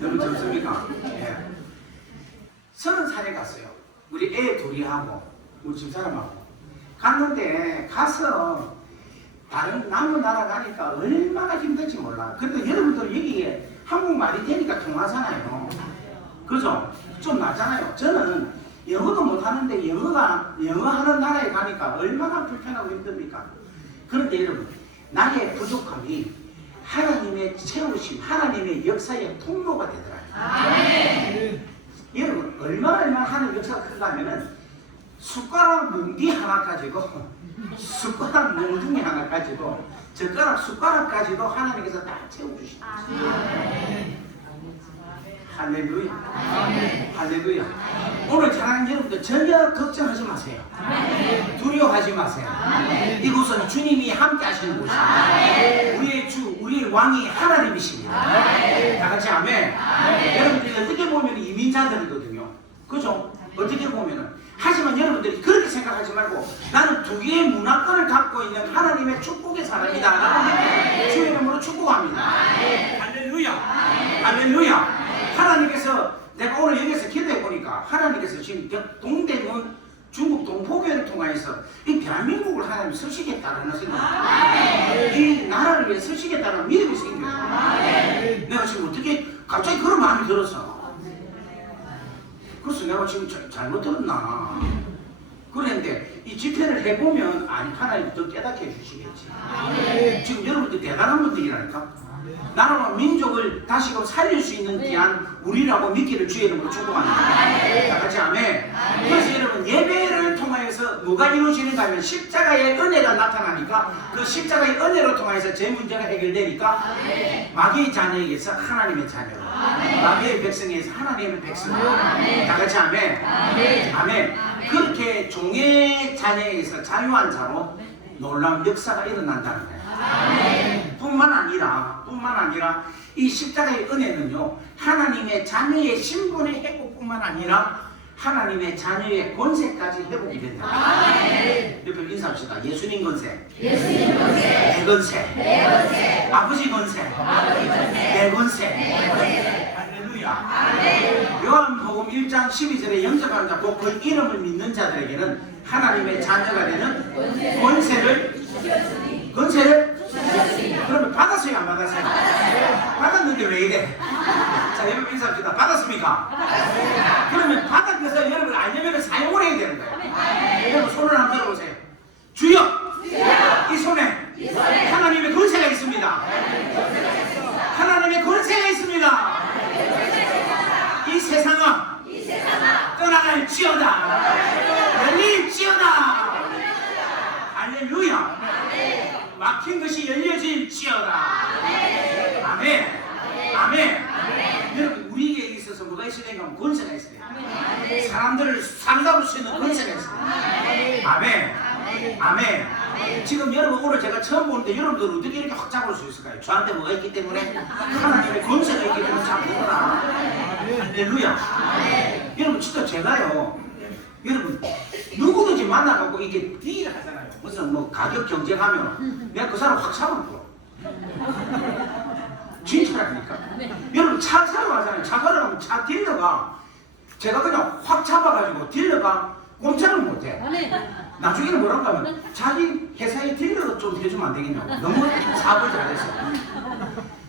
너무 젊습니까? 예. 30살에 갔어요. 우리 애 둘이 하고 우리 집사람하고 갔는데 가서 다른 남은 나라 가니까 얼마나 힘들지 몰라. 근데 여러분들 여기에 한국말이 되니까 통하잖아요. 그죠? 좀 낫잖아요. 저는 영어도 못하는데 영어 하는 나라에 가니까 얼마나 불편하고 힘듭니까? 그런데 여러분 나의 부족함이 하나님의 채우심, 하나님의 역사의 통로가 되더라고요. 여러분 얼마나 하는 역사가 큰가 하면은 숟가락 뭉디 하나 가지고 숟가락 뭉둥이 하나 가지고 젓가락 숟가락까지도 하나님께서 다 채워주십니다. 할렐루야. 할렐루야. 오늘 사랑하는 여러분들 전혀 걱정하지 마세요. 두려워하지 마세요. 이곳은 주님이 함께 하시는 곳입니다. 우리의 주, 우리의 왕이 하나님이십니다. 다 같이 아멘. 여러분들이 어떻게 보면 이민자들이거든요. 그죠? 어떻게 보면은. 하지만 여러분들이 그렇게 생각하지 말고 나는 두 개의 문화권을 갖고 있는 하나님의 축복의 사람이다. 주의 이름으로 축복합니다. 할렐루야. 할렐루야. 하나님께서 내가 오늘 여기서 기도해 보니까 하나님께서 지금 동대문 중국 동포교회를 통해서 이 대한민국을 하나님이 서시겠다는 생각, 이 나라를 위해 서시겠다는 믿음이 생겨요. 갑자기 그런 마음이 들었어. 그래서 내가 지금 잘못 들었나? 그랬는데 이 집회를 해보면 아니 하나님 더 깨닫게 해주시겠지. 지금 여러분들 대단한 분들이라니까. 나라와 민족을 다시금 살릴 수 있는 귀한 우리라고 믿기를 주의 이름으로 축복합니다. 다 같이 아멘. 그래서 여러분 예배를 통하여서 뭐가 이루어지는가 하면 십자가의 은혜가 나타나니까 그 십자가의 은혜로 통하여서 제 문제가 해결되니까 마귀의 자녀에게서 하나님의 자녀로, 마귀의 백성에게서 하나님의 백성으로. 다 같이 아멘. 아멘. 그렇게 종의 자녀에게서 자유한 자로 놀라운 역사가 일어난다는 거예요. 뿐만 아니라 이 십자가의 은혜는요, 하나님의 자녀의 신분의 회복뿐만 아니라 하나님의 자녀의 권세까지 회복이 된다. 옆에 인사합시다. 예수님 권세, 내 권세, 아버지 권세, 내 권세. 할렐루야. 요한복음 1장 12절에 영접하는 자, 곧 그 이름을 믿는 자들에게는 하나님의 자녀가 되는 권세를 그러면 받았어요, 안 받았어요? 받았는데 왜 이래? 자, 여러분 인사합시다. 받았습니까? 그러면 받았어서 여러분 알려면 사용을 해야 되는 거예요. 여러분 손을 한번 들어보세요. 주여! 이 손에 하나님의 권세가 있습니다. 하나님의 권세가 있습니다. 이 세상은 떠나갈지어다. 열릴지어다. 할렐루야. 막힌 것이 열려질지어다. 아멘. 아멘. 여러분 우리에게 있어서 뭐가 있어야 되는가 하면 권세가 있어야 돼요. 사람들을 사로잡을 수 있는 권세가 있어요. 아멘. 아멘. 지금 여러분 오늘 제가 처음 보는데 여러분들 어떻게 이렇게 확 잡을 수 있을까요? 저한테 뭐가 있기 때문에 하나님의 권세가 있기 때문에 잡는구나. 할렐루야. 여러분 진짜 제가요, 여러분 누구든지 만나갖고 이게 딜을 하잖아요. 무슨 뭐 가격 경쟁하면 내가 그 사람 확 잡아먹어. 진짜라니까. 여러분 차 사러 가잖아요. 차 사러 가면 차 딜러가 제가 그냥 확 잡아가지고 딜러가 꼼짝을 못해. 나중에는 뭐라고 하면 자기 회사의 딜러로 좀 해주면 안 되겠냐고. 너무 사업을 잘했어.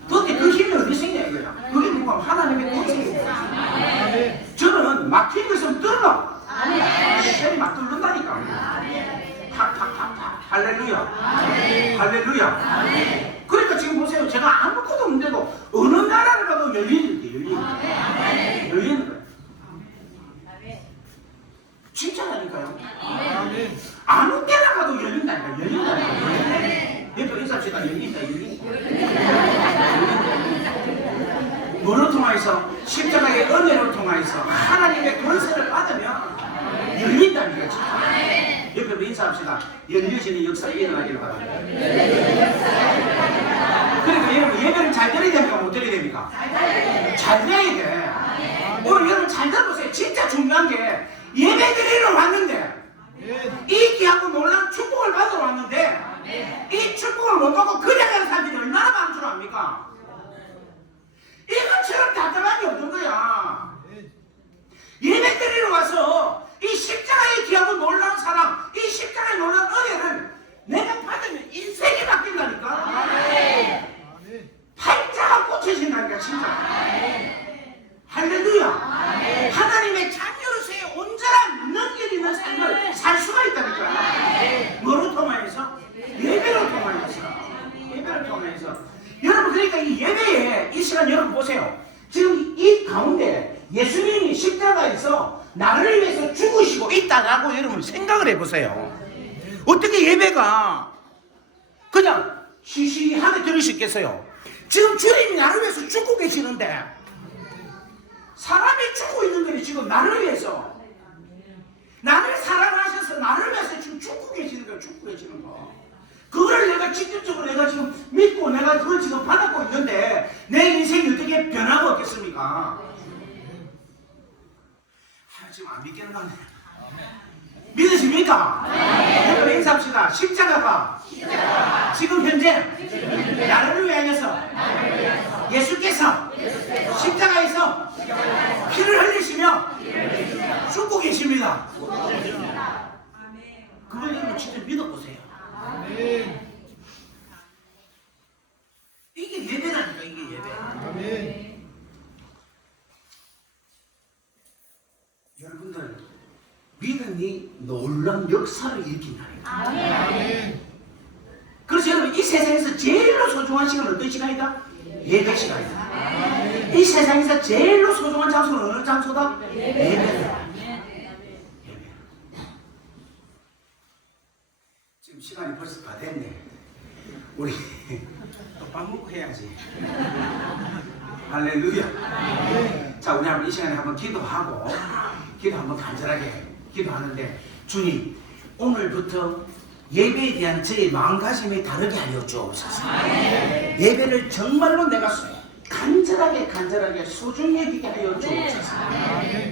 근데 그 힘이 어디서 있냐 이거야. 그게 누가 하나님의 권세예요. 저는 막힌 것을 뚫어. 셀이 막 뚫는다니까. 탁탁탁탁. 할렐루야. 할렐루야. 그러니까 지금 보세요. 제가 아무것도 없는데도 어느 나라를 가도 열리는 거예요. 진짜라니까요. 아무 때나 가도 열린다니까. 옆에 인사합시다. 열린다. 뭐로 통하여서 십자가의 은혜로 통하여서 하나님의 권세를 받으면 열린다니까. 옆에 인사합시다. 열려지는 역사가 일어나기를 바랍니다. 그러니까 여러분 예배를 잘 드려야 됩니까? 못 드려야 됩니까? 잘 드려야 돼. 오늘 여러분 잘 들어보세요. 진짜 중요한 게 예배 드리러 왔는데 이 귀하고 놀라운 축복을 받으러 왔는데 이 축복을 못 받고 그냥 가는 사람들이 얼마나 많은 줄 압니까? 이것처럼 답답한 게 없는 거야. 예배 드리러 와서 이 십자가의 귀하고 놀라운 사랑, 이 십자가의 놀라운 은혜를 내가 받으면 인생이 바뀐다니까. 팔자가 꽂혀진다니까 진짜. 할렐루야. 하나님의 자녀로서의 온전한 능력 있는 삶을 살 수가 있다니까. 뭐로 통하여서? 예배로 통하여서. 여러분 그러니까 이 예배에 이 시간 여러분 보세요. 지금 이 가운데 예수님이 십자가에서 나를 위해서 죽으시고 있다라고 여러분 생각을 해보세요. 어떻게 예배가 그냥 시시하게 들을 수 있겠어요? 지금 주님이 나를 위해서 죽고 계시는데 사람이 죽고 있는 거니 지금 나를 위해서 나를 사랑하셔서 나를 위해서 지금 죽고 계시는 거. 그거를 내가 직접적으로 내가 지금 믿고 내가 그걸 지금 받았고 있는데 내 인생이 어떻게 변화가 없겠습니까? 지금 안 믿겠는 거 아니에요? 믿으십니까? 여러분 인사합시다. 십자가가 지금 현재 나를 위하여서 예수께서 십자가에서 피를 흘리시며 죽고 계십니다. 그걸 여러분 진짜 믿어보세요. 이게 예배라니까. 이게 예배. 믿음이 놀라운 역사를 일으킨다니까. 그래서 여러분 이 세상에서 제일로 소중한 시간은 어떤 시간이다? 예배 시간이다. 이 세상에서 제일로 소중한 장소는 어느 장소다? 예배다. 지금 시간이 벌써 다 됐네. 우리 또 밥 먹고 해야지. 할렐루야. 자, 우리 한번 이 시간에 한번 기도하고 기도 한번 간절하게 기도하는데, 주님 오늘부터 예배에 대한 저의 마음가짐이 다르게 하여 주옵소서. 예배를 정말로 내가 간절하게 소중히 여기게 하여 주옵소서.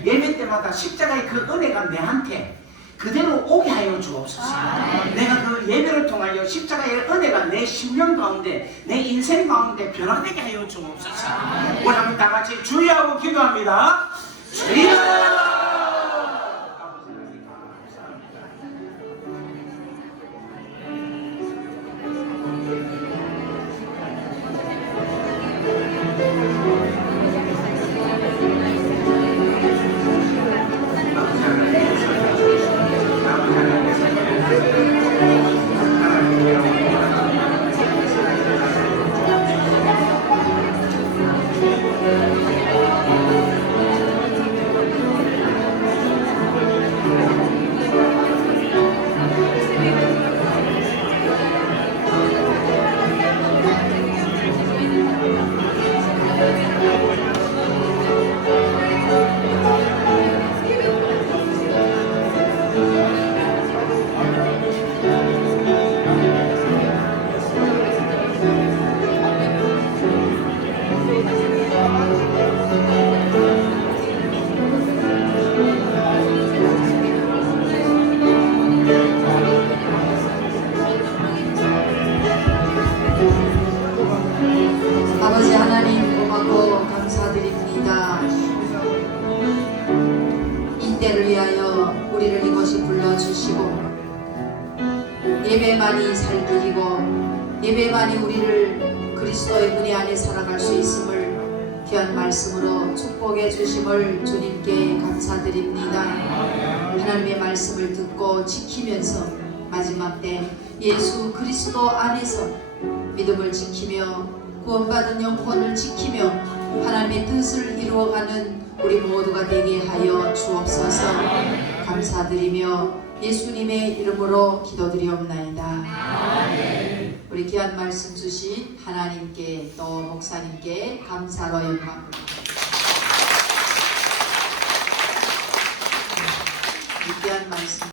예배 때마다 십자가의 그 은혜가 내한테 그대로 오게 하여 주옵소서. 내가 그 예배를 통하여 십자가의 은혜가 내 심령 가운데, 내 인생 가운데 변화되게 하여 주옵소서. 우리 한번 다 같이 주여하고 기도합니다. 주여! 아버지 하나님 고맙고 감사드립니다. 인때를 위하여 우리를 이곳에 불러주시고, 예배만이 살 길이고 예배만이 우리를 그리스도의 은혜 안에 살아갈 수 있음을 귀한 말씀으로 축복해 주심을 주님께 감사드립니다. 하나님의 말씀을 듣고 지키면서 마지막 때 예수 그리스도 안에서 믿음을 지키며 구원받은 영혼을 지키며 하나님의 뜻을 이루어가는 우리 모두가 되게 하여 주옵소서. 감사드리며 예수님의 이름으로 기도드리옵나이다. 우리 귀한 말씀 주신 하나님께 또 목사님께 감사로 영광. 귀한 말씀